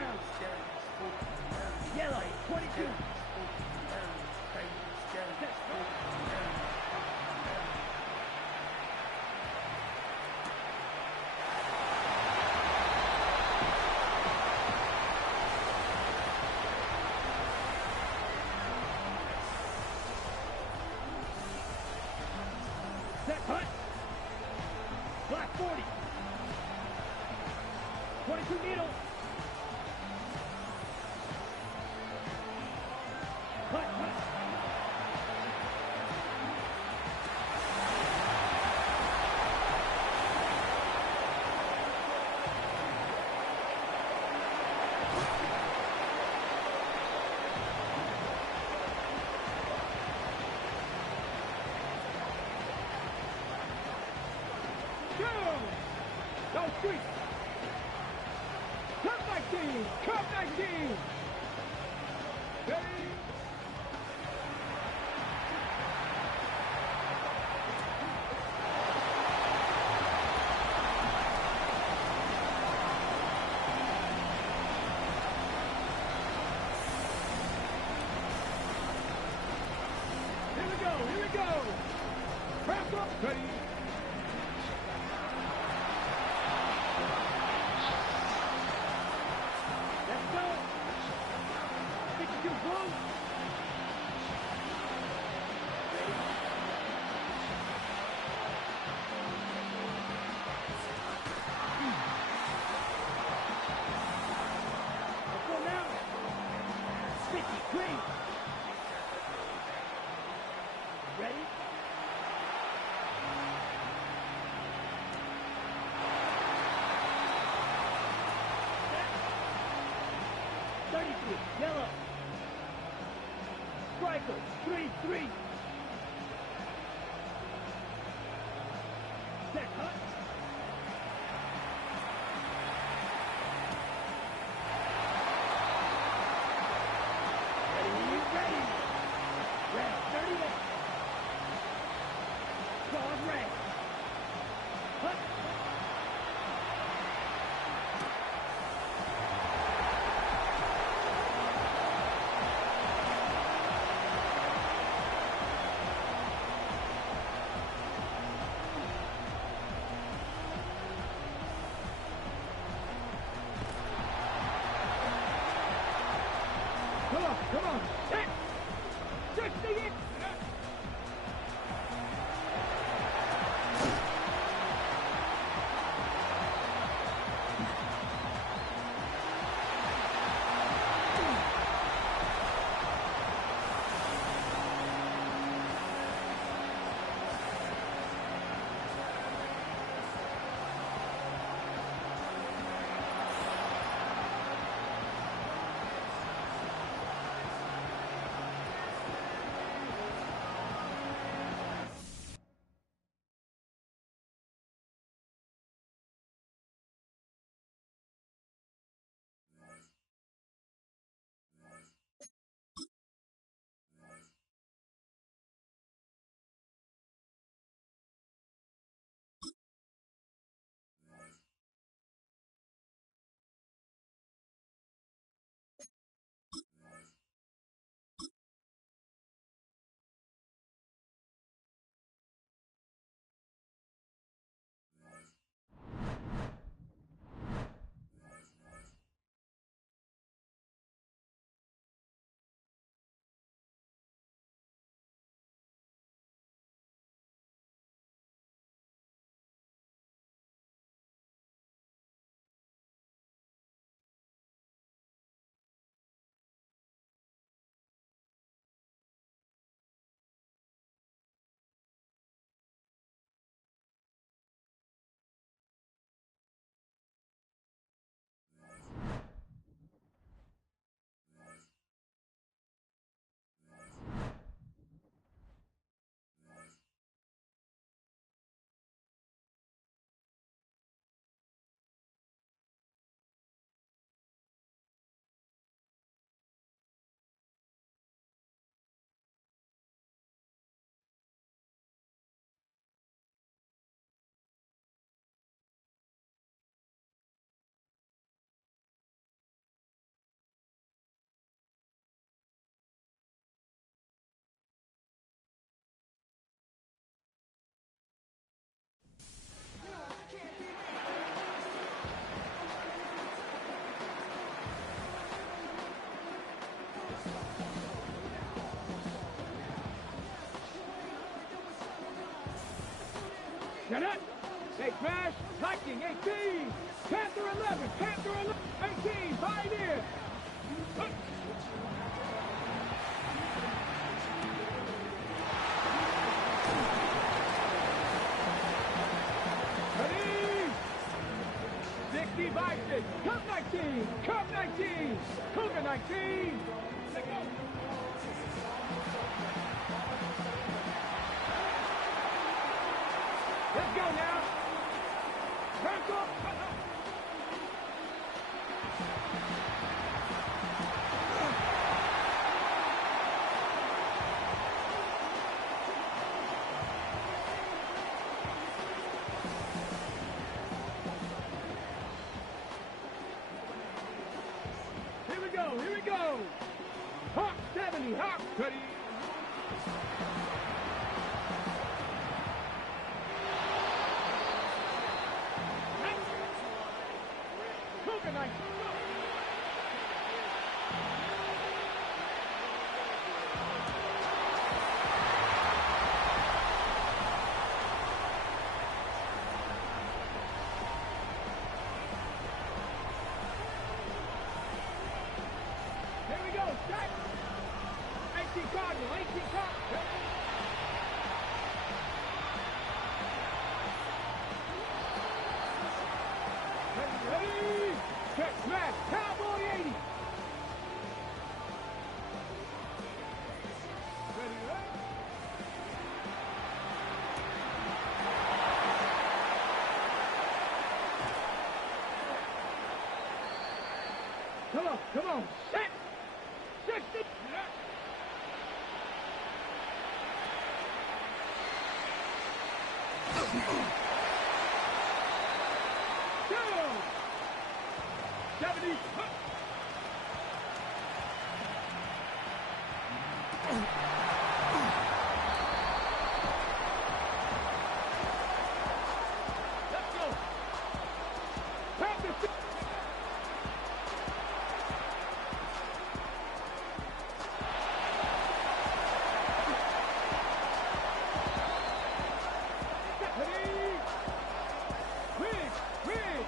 Down. Yellow, 22. Set, hut. Black 40. 22 needle. Hut, hut. Go! Go street! Come 19! Come 19! Ready? Here we go! Here we go! Wrap up! Ready? Let's go! 52 blue! Ready? Let's go now! 50 green! Ready? Set. 33, yellow. Striker, 3-3. Set, hut. Ready, ready. Red, 38. Guard red. Hut. Come on. Set. 60 in. Shut up. Hey, Crash. Lightning, 18. Panther, 11. Panther, 11. 18. Pioneer. Ready. 60 Bison. Cup 19. Cup 19. Cougar 19. Let's go. Let's go now. Circle. Here we go. Here we go. Hawk 70. Hawk. Ready. Cougar 19. Here we go. Set. 18 Cardinal. 18 Cardinal. Ready? Check, smash. Cowboy 80. Ready, ready? Come on, come on. Set. 60. Go. 70. Let's go. Practice. Ready? Wig, wig.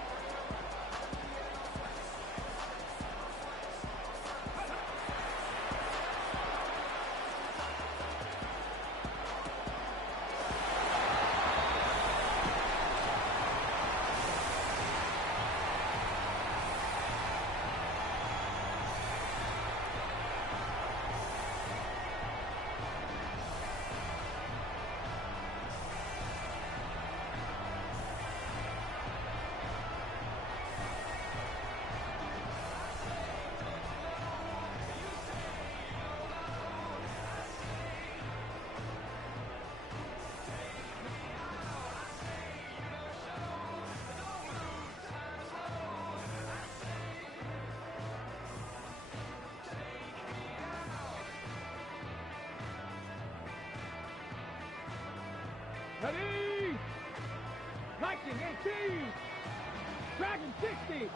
Ready? Lightning 18. Dragon 60.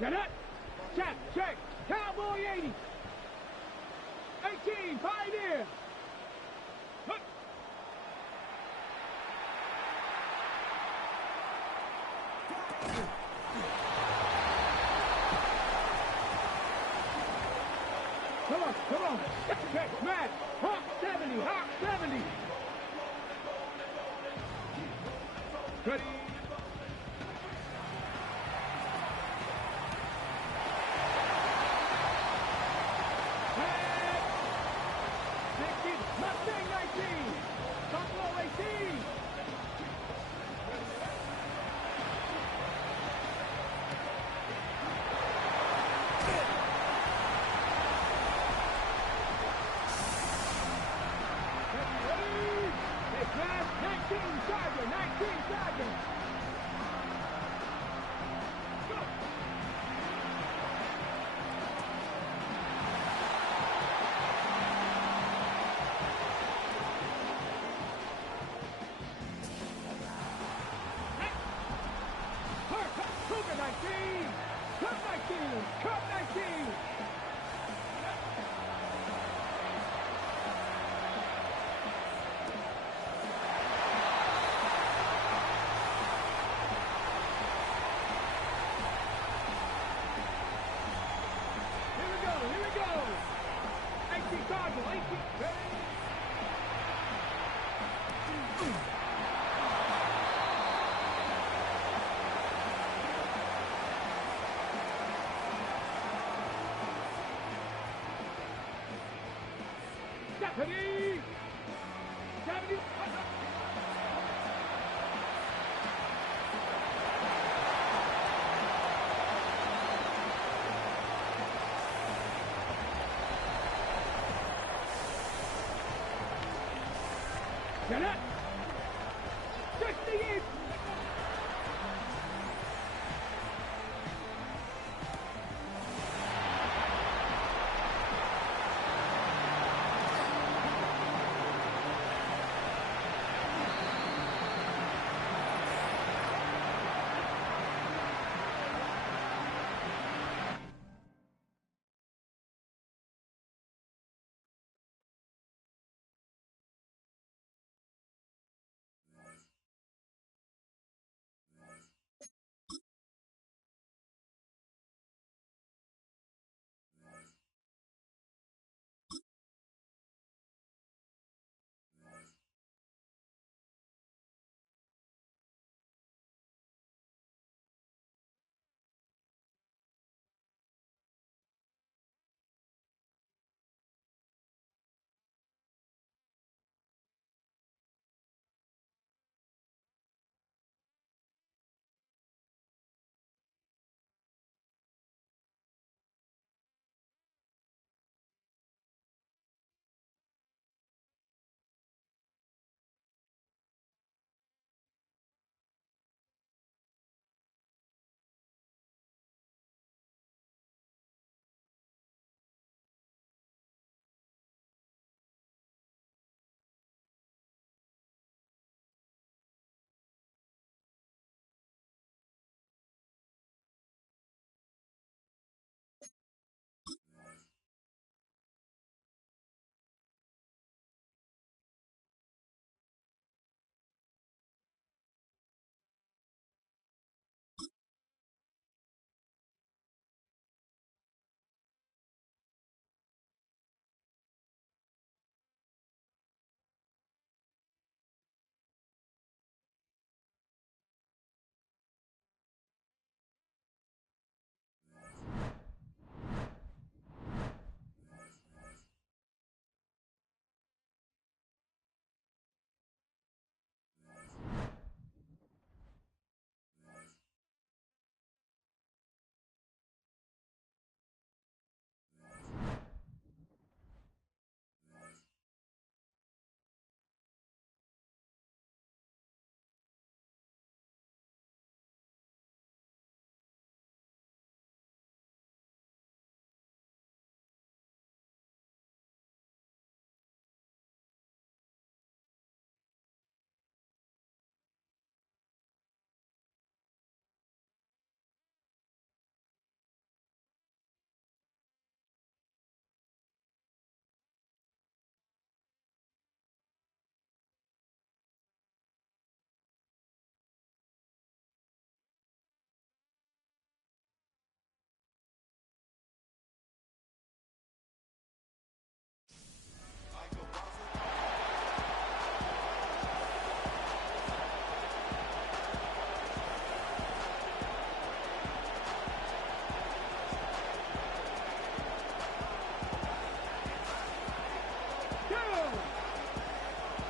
Shut up. Check, check. Cowboy 80. 18, Pioneer. Hup. Come on, come on. Check, Matt. Hawk 70, Hawk 70. Ready. Mustang 19, Buffalo 18. Ready? Hey, Crash, 19 Charger, 19 Charger. Ready? 70. Get it. 68.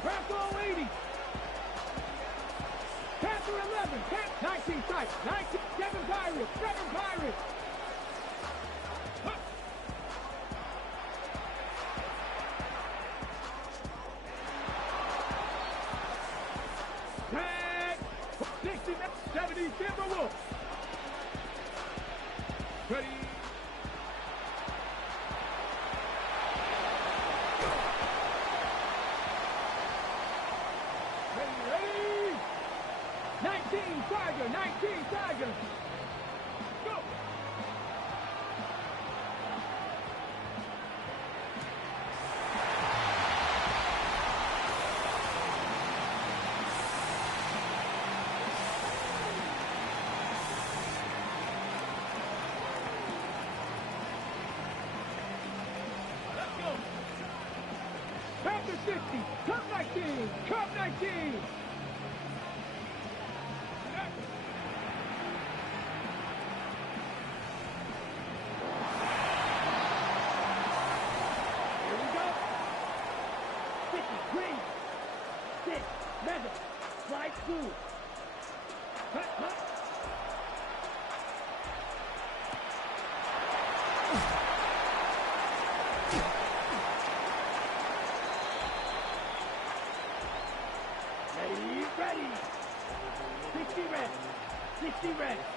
Bravo 80. Panther 11. 19 strikes. 19. 7 Pirates. 7 Pirates. Tag. 60. 70 Timberwolves. Ready. Ready. 19 Tiger. 19 Tiger. Go. Panther 60, Cup 19, Cup 19. Here we go. 6. Mega. Slide through. Cut, cut. Ready. 60 reps. 60 reps.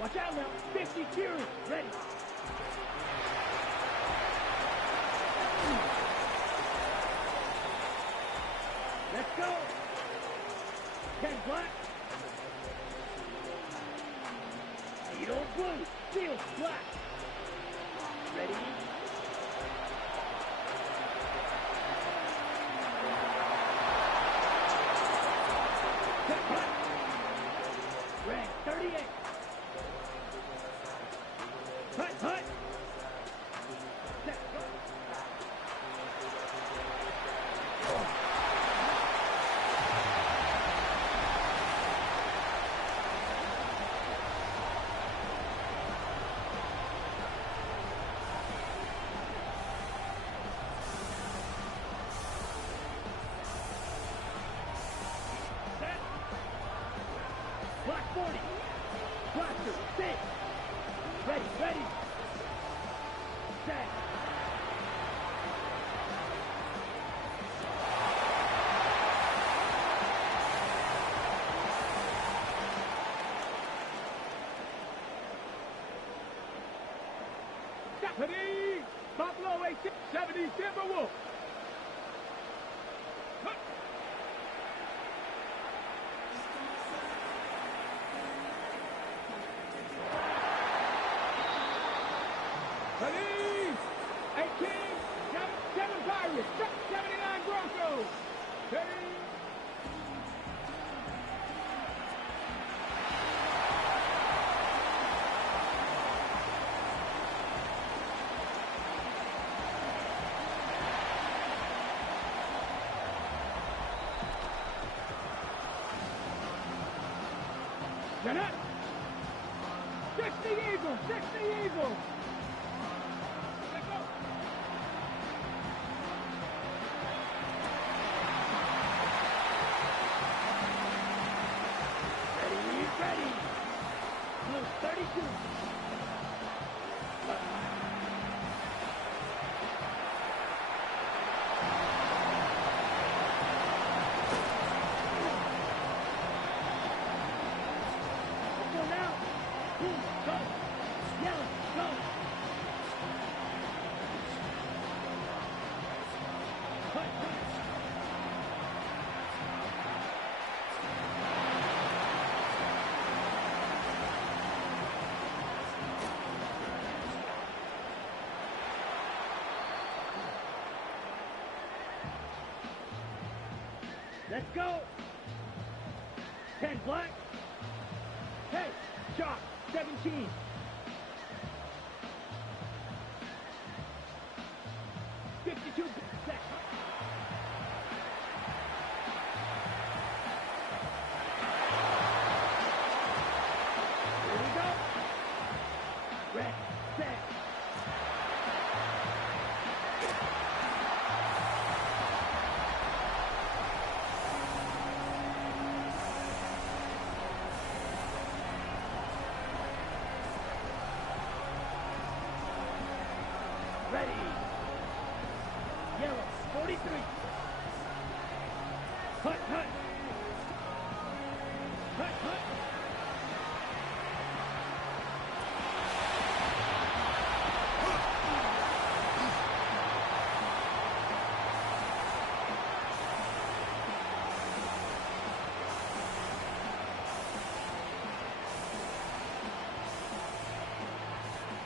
Watch out now. 50 curing. Ready. Let's go. 10 black. Lead on blue. Field black. Ready. Red 38. Hut. Set. Block 40. Blocker, 6. Ready. Set. Stephanie! Buffalo 8, 70 Timberwolves. Ready? 18, 7 Pirates, 79 Broncos. Ready? Janet. 60 Eagles, 60 Eagles. Let's go. Ready. Blue 32. Let's go now. Blue, go. Yellow, go. Cut. Let's go. 10 black. Hey, Chalk, 17. Set. Here we go. Red, set. Ready. Yellow, 43. Hut.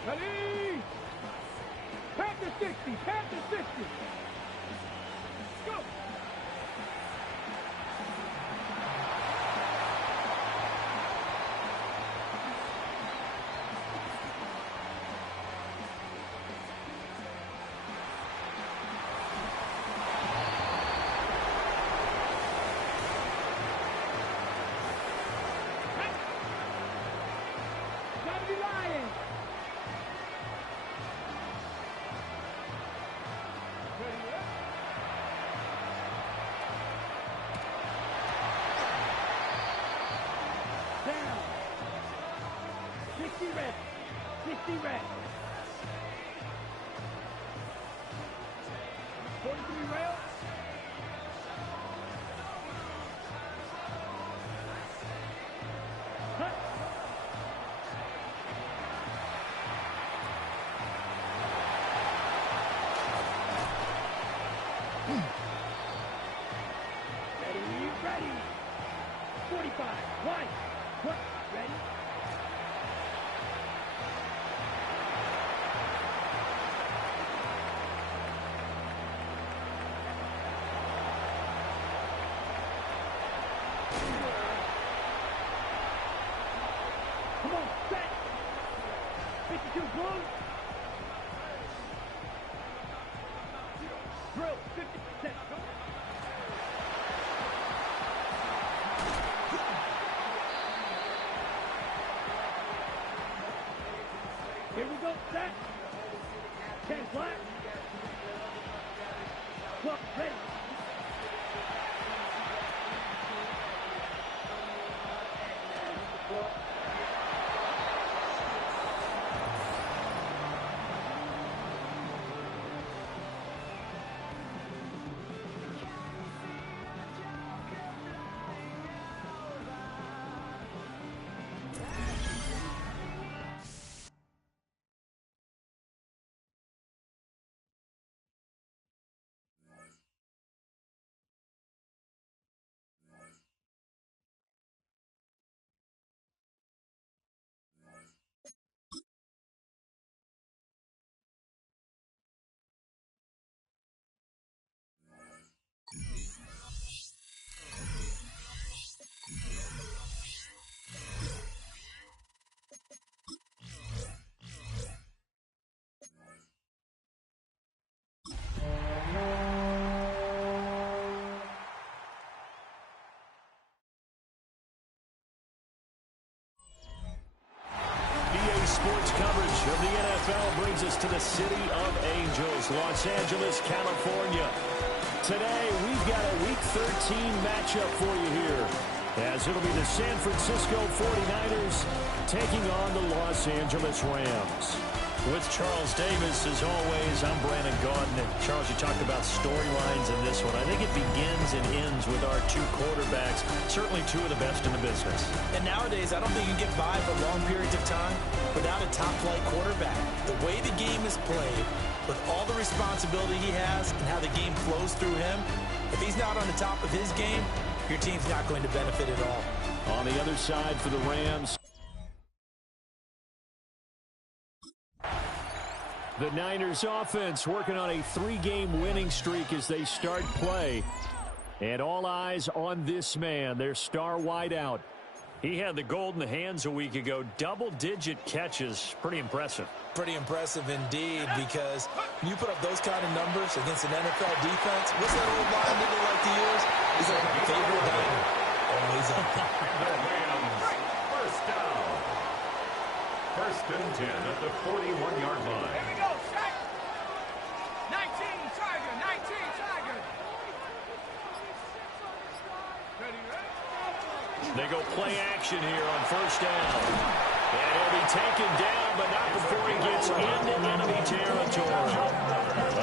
Ready. Panther 60. Go. red. 60 red. 43 rail. Cut. Ready. 45. Line. Cut. Ready. Come on, set. 52 blown. Drill. 50. Set. Go. Here we go, set. 10 flat. Clock ready. Sports coverage of the NFL brings us to the City of Angels, Los Angeles, California. Today, we've got a Week 13 matchup for you here, as it'll be the San Francisco 49ers taking on the Los Angeles Rams. With Charles Davis, as always, I'm Brandon Gaudin. And Charles, you talked about storylines in this one. I think it begins and ends with our two quarterbacks, certainly two of the best in the business. And nowadays, I don't think you can get by for long periods of time without a top-flight quarterback. The way the game is played, with all the responsibility he has and how the game flows through him, if he's not on the top of his game, your team's not going to benefit at all. On the other side for the Rams, the Niners offense working on a 3-game winning streak as they start play. And all eyes on this man, their star wideout. He had the golden hands a week ago. Double-digit catches. Pretty impressive. Pretty impressive indeed, because when you put up those kind of numbers against an NFL defense, what's that old line that they like to use? He's like my favorite diner. Always on. First down. First and 10 at the 41-yard line. Here we go, set. 19, Tiger, 19, Tiger. Ready, ready? They go play action here on first down. And he'll be taken down, but not before he gets into enemy territory.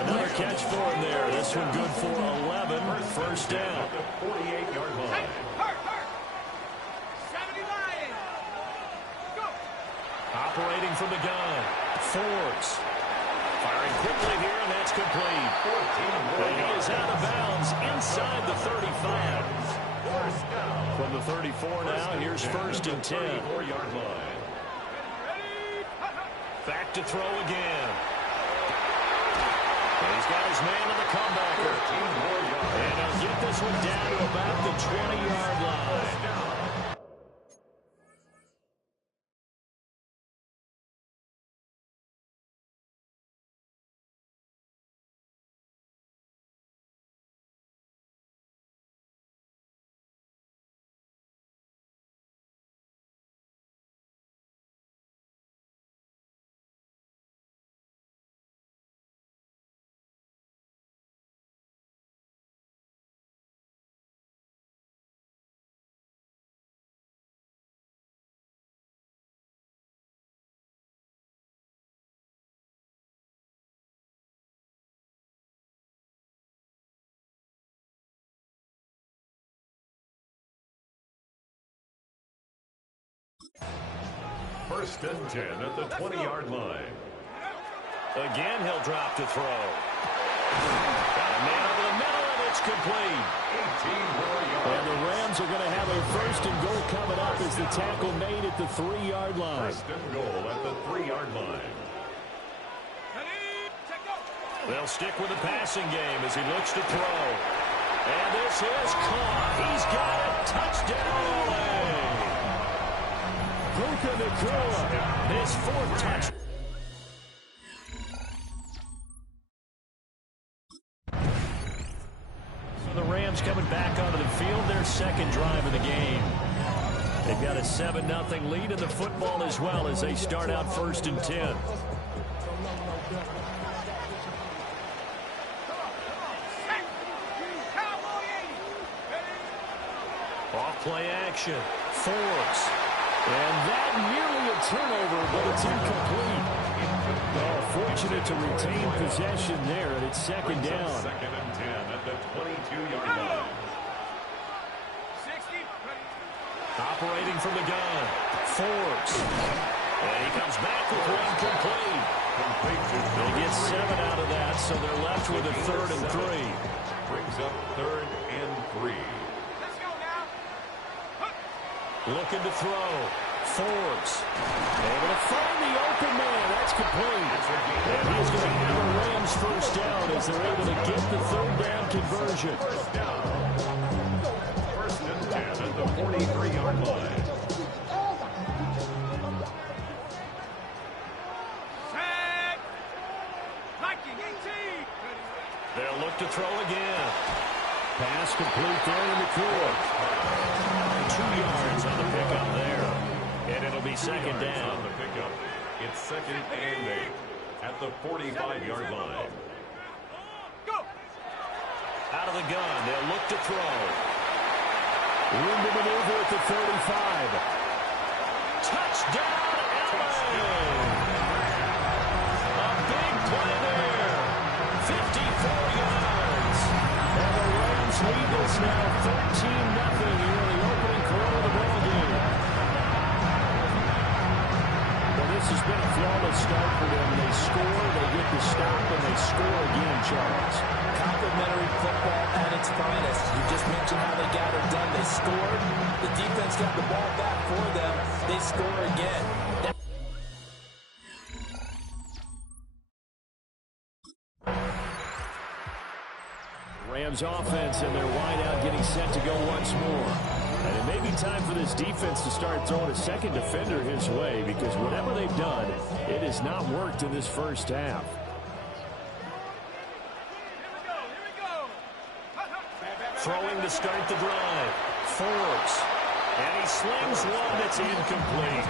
Another catch for him there. This one good for 11. First down. At the 48-yard line. Hurt. 70 Lions. Go. Operating from the gun. Forbes. Firing quickly here, and that's complete. But he is out of bounds inside the 35. From the 34 now, here's first and 10. 34-yard line. Back to throw again. And he's got his man on the comebacker. And he'll get this one down to about the 20-yard line. First and 10 at the 20-yard line. Again, he'll drop to throw. Got a man over the middle, and it's complete. 18 more yards. And the Rams are going to have a first and goal coming up as the tackle made at the 3-yard line. First and goal at the 3-yard line. They'll stick with the passing game as he looks to throw. And this is caught. He's got it. Touchdown, LA. Puka Nacua, his 4th touchdown. So the Rams coming back onto the field, their second drive of the game. They've got a 7-0 lead in the football as well as they start out first and 10. Off-play action. Forbes. And that nearly a turnover, but it's incomplete. Oh, fortunate to retain possession there, and it's second down. Second and 10 at the 22-yard line. Operating from the gun. Forbes. And he comes back with one complete. They get 7 out of that, so they're left with a 3rd and 3. Brings up 3rd and 3. Looking to throw. Forbes. Able to find the open man. That's complete. And he's going to have a Rams first down as they're able to get the 3rd down conversion. First and 10 at the 43-yard line. They'll look to throw again. Pass complete there to Nacua. 2 yards on the pickup there. And it'll be second down. On the pickup. It's second and 8 at the 45-yard line. Out of the gun. They'll look to throw. Room to maneuver at the 35. Touchdown, LA! A big play there. 54 yards. And the Rams lead this now 13-0 here in the opening quarter of the ball game. Well, this has been a flawless start for them. They score, they get the stop, and they score again, Charles. Complimentary football at its finest. You just mentioned how they got it done. They scored. The defense got the ball back for them. They score again. Rams offense and their wideout getting set to go once more. And it may be time for this defense to start throwing a second defender his way because whatever they've done, it has not worked in this first half. Throwing to start the drive. Forbes. And he slings one that's incomplete.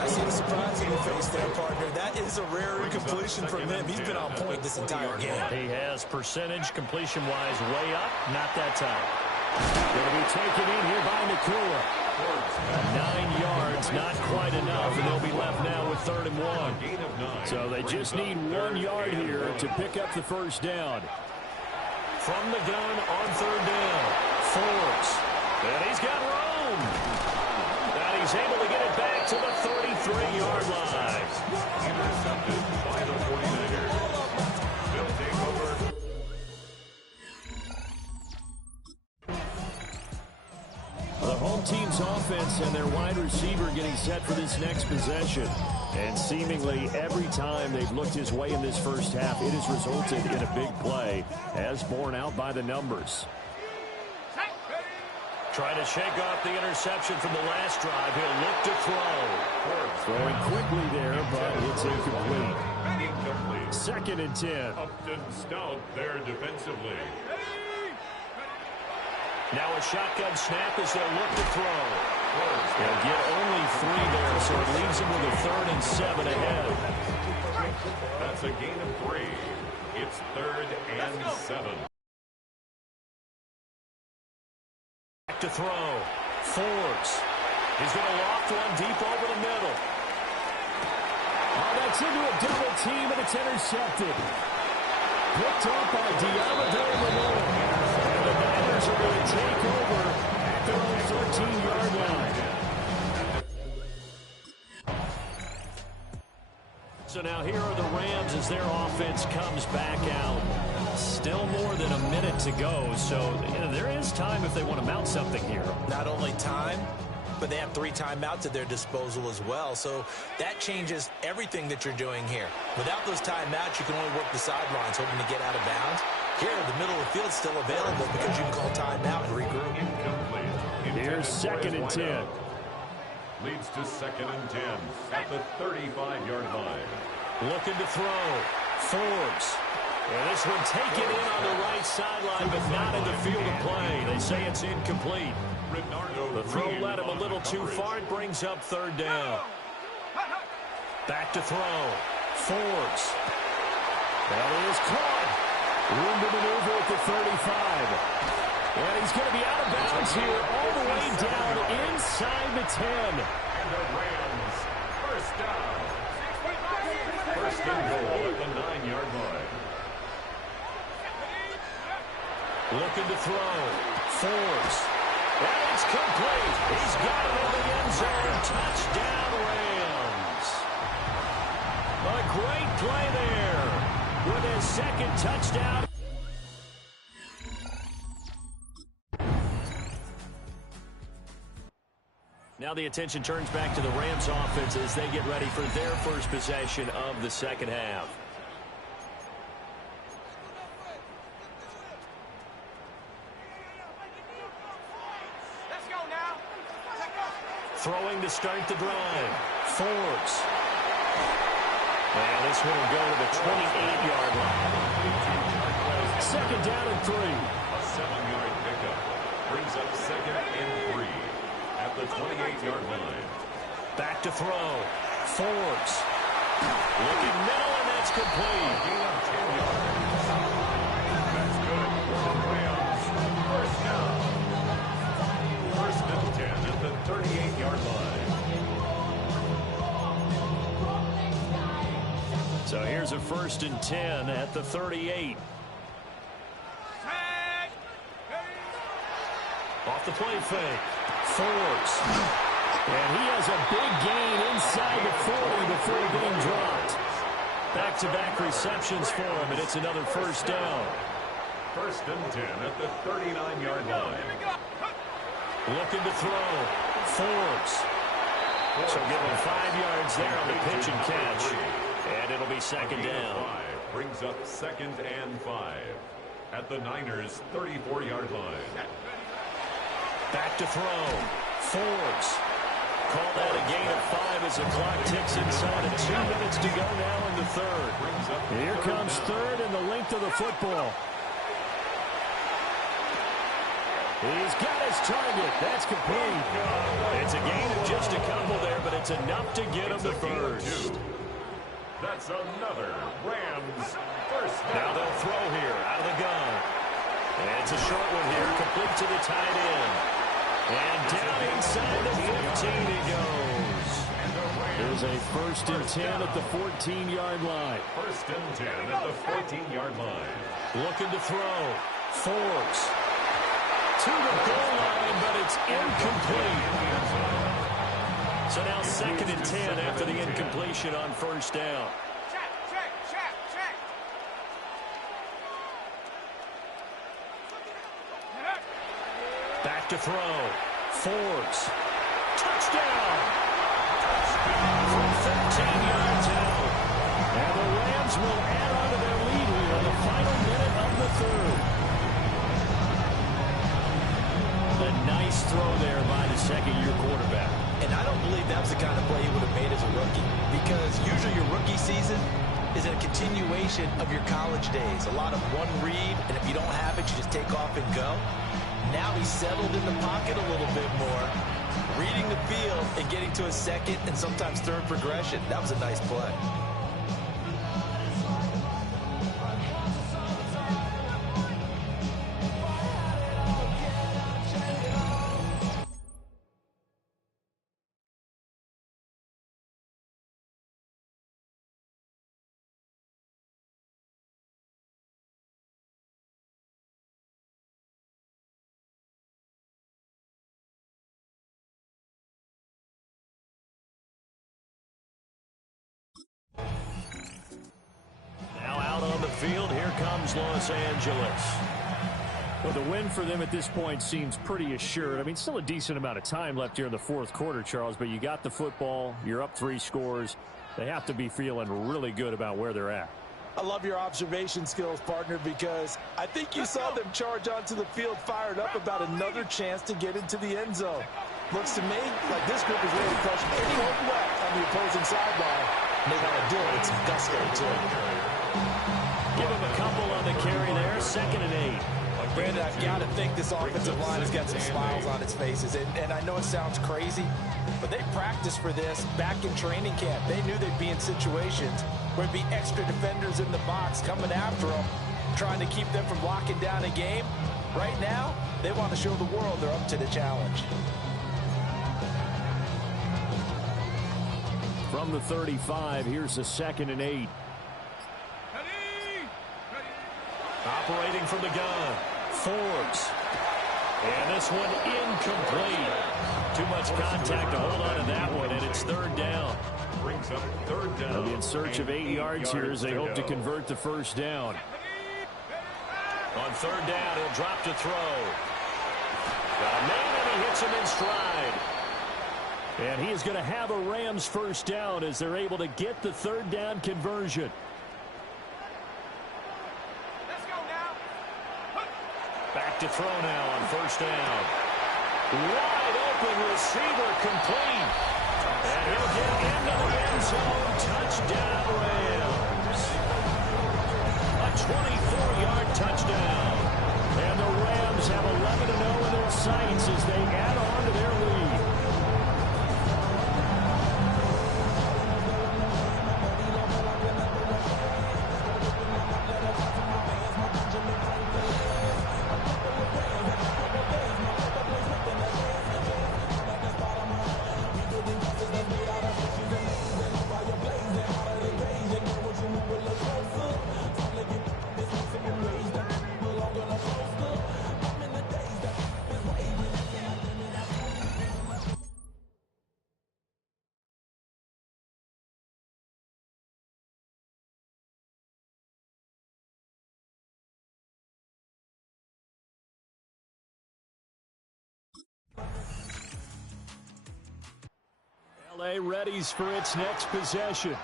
I see the surprise in your face there, partner. That is a rare incompletion from him. He's been on point this entire game. He has percentage completion-wise way up. Not that time. Going to be taken in here by Nacua. 9 yards, not quite enough, and they'll be left now with 3rd and 1. So they just need 1 yard here to pick up the first down. From the gun on 3rd down. Forbes. And he's got room. And he's able to get it back to the 33-yard line. Intercepted by the 49ers. They'll take over. The home team's offense and their wide receiver getting set for this next possession. And seemingly every time they've looked his way in this first half, it has resulted in a big play, as borne out by the numbers. Trying to shake off the interception from the last drive. He'll look to throw. Throwing quickly there, but it's incomplete. Second and 10. Upton stout there defensively. Now a shotgun snap as they'll look to throw. They'll get only 3 there, so it leaves them with a 3rd and 7 ahead. That's a gain of 3. It's 3rd and 7. Back to throw. Forbes. He's going to loft one deep over the middle. Oh, that's into a double team, and it's intercepted. Picked up by Diamador in the middle. And the Niners are going to take over at their own 13-yard line. as their offense comes back out. Still more than a minute to go, so there is time if they want to mount something here. Not only time, but they have 3 timeouts at their disposal as well. So that changes everything that you're doing here. Without those timeouts, you can only work the sidelines, hoping to get out of bounds. Here, the middle of the field is still available because you can call timeout and regroup. Here's 2nd and 10. Leads to 2nd and 10 at the 35-yard line. Looking to throw. Forbes. And this one taken in on the right sideline, but not in the field of play. They say it's incomplete. The throw led him a little too far. It brings up 3rd down. Back to throw. Forbes. That is caught. Room to maneuver at the 35. And he's going to be out of bounds here all the way down inside the 10. And the Rams, first down. First and goal at the 9-yard line. Looking to throw. Forbes. And it's complete. He's got it in the end zone. Touchdown, Rams. A great play there with his 2nd touchdown. Now the attention turns back to the Rams offense as they get ready for their first possession of the 2nd half. Let's go now. Throwing to start the drive. Forbes. And this one will go to the 28-yard line. 2nd down and 3. A 7-yard pickup brings up 2nd and 3 at the 28-yard line. Back to throw. Forbes. Looking middle, and that's complete. Gain of 10 yards. That's good for the Rams. First down. 1st and 10 at the 38-yard line. So here's a 1st and 10 at the 38. Off the play fake. Forbes. And he has a big gain inside the 40 before being dropped. Back-to-back receptions for him, and it's another 1st down. 1st and 10 at the 39-yard line. Looking to throw. Forbes. So give him 5 yards there on the pitch and catch. And it'll be 2nd down. 5 brings up 2nd and 5 at the Niners' 34-yard line. Back to throw. Forbes. Call that a gain of 5 as the clock ticks inside of 2 minutes to go now in the 3rd. Here comes 3rd and the length of the football. He's got his target. That's complete. It's a gain of just a couple there, but it's enough to get him to 1st. That's another Rams first down. Now they'll throw here out of the gun. And it's a short one here, complete to the tight end. And down inside the 15 he goes. There's a 1st and 10 at the 14-yard line. 1st and 10 at the 14-yard line. Looking to throw. Forbes. To the goal line, but it's incomplete. So now 2nd and 10 after the incompletion on 1st down. Check. Back to throw. Forbes. Touchdown! From 13 yards out. And the Rams will add on to their lead here in the final minute of the 3rd. A nice throw there by the 2nd-year quarterback. And I don't believe that was the kind of play he would have made as a rookie, because usually your rookie season is a continuation of your college days. A lot of one read, and if you don't have it, you just take off and go. Now he's settled in the pocket a little bit more, reading the field and getting to a 2nd and sometimes 3rd progression. That was a nice play. Rams, Los Angeles. Well, the win for them at this point seems pretty assured. I mean, still a decent amount of time left here in the fourth quarter, Charles, but you got the football. You're up 3 scores. They have to be feeling really good about where they're at. I love your observation skills, partner, because I think you saw them charge onto the field fired up about another chance to get into the end zone. Looks to me like this group is ready to crush any hope left on the opposing sideline. And they want to do it with some gusto, too. Give him a couple on the carry there. 2nd and 8. Brandon, I've got to think this offensive line has got some smiles on its faces. And I know it sounds crazy, but they practiced for this back in training camp. They knew they'd be in situations where there'd be extra defenders in the box coming after them, trying to keep them from locking down a game. Right now, they want to show the world they're up to the challenge. From the 35, here's a 2nd and 8. Operating from the gun. Forbes. And this one incomplete. Too much contact to hold on to that one, and it's 3rd down. Brings up 3rd down. They'll be in search of 8 yards here as they hope to convert the 1st down. On 3rd down, he'll drop to throw. Got a man, and he hits him in stride. And he is going to have a Rams 1st down as they're able to get the 3rd down conversion. Back to throw now on 1st down. Wide open receiver complete. And he'll get into the end zone. Touchdown, Rams. A 24-yard touchdown. And the Rams have 11-0 in their sights as they add on to their lead. LA readies for its next possession.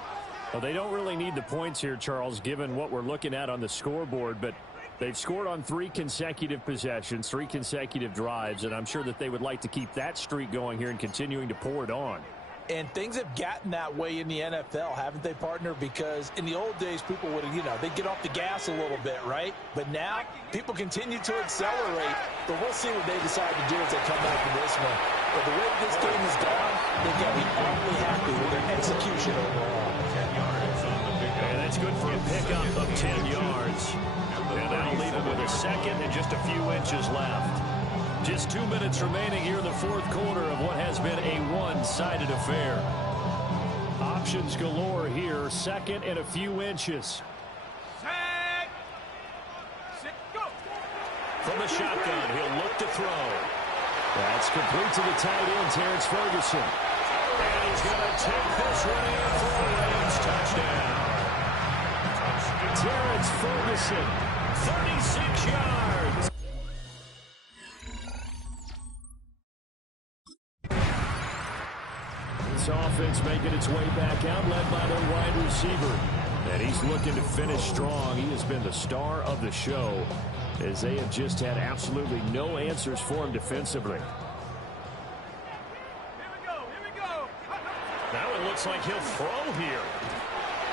Well, they don't really need the points here, Charles, given what we're looking at on the scoreboard, but they've scored on 3 consecutive possessions, 3 consecutive drives, and I'm sure that they would like to keep that streak going here and continuing to pour it on. And things have gotten that way in the NFL, haven't they, partner? Because in the old days, people would, they'd get off the gas a little bit, right? But now, people continue to accelerate. But we'll see what they decide to do as they come back to this one. But the way this game has gone, they've got to be awfully happy with their execution overall. 10 yards on the big And that's good for a pickup of 10 yards. And that'll leave him with a 2nd and just a few inches left. Just 2 minutes remaining here in the 4th quarter of what has been a one-sided affair. Options galore here. 2nd and a few inches. From the shotgun, he'll look to throw. That's complete to the tight end, Terrence Ferguson. And he's going to take this one in for a Rams touchdown. Terrence Ferguson, 36 yards. This offense making its way back out, led by their wide receiver. And he's looking to finish strong. He has been the star of the show, as they have just had absolutely no answers for him defensively. That one looks like he'll throw here.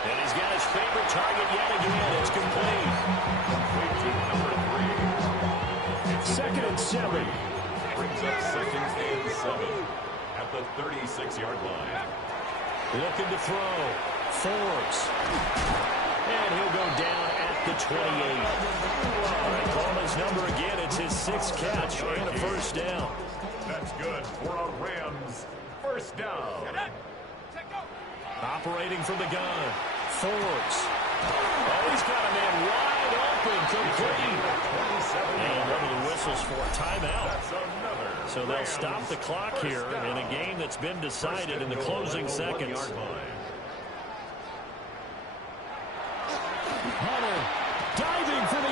And he's got his favorite target yet again. It's complete. 2nd and 7. Brings up 2nd and 7 at the 36-yard line. Looking to throw. Forbes. And he'll go down at the 28. All right, call his number again. It's his 6th catch and a 1st down. That's good for a Rams 1st down. Operating from the gun. Forbes. Oh, he's got a man wide open. Complete. And one of the whistles for a timeout. So they'll stop the clock here in a game that's been decided in the closing seconds. Hunter diving for the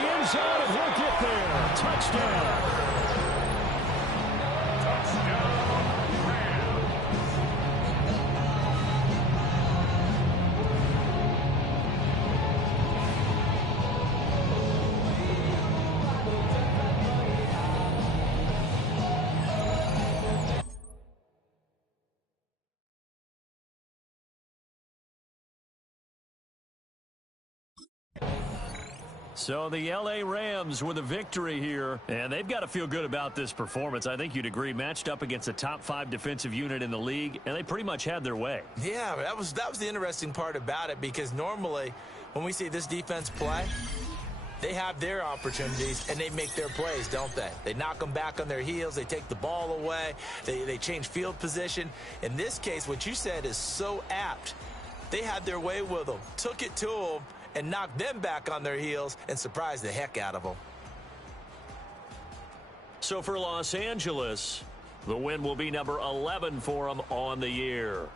So the L.A. Rams with a victory here, and they've got to feel good about this performance. I think you'd agree, matched up against a top 5 defensive unit in the league, and they pretty much had their way. Yeah, that was the interesting part about it, because normally when we see this defense play, they have their opportunities, and they make their plays, don't they? They knock them back on their heels. They take the ball away. They change field position. In this case, what you said is so apt. They had their way with them, took it to them, and knocked them back on their heels and surprised the heck out of them. So for Los Angeles, the win will be number 11 for them on the year.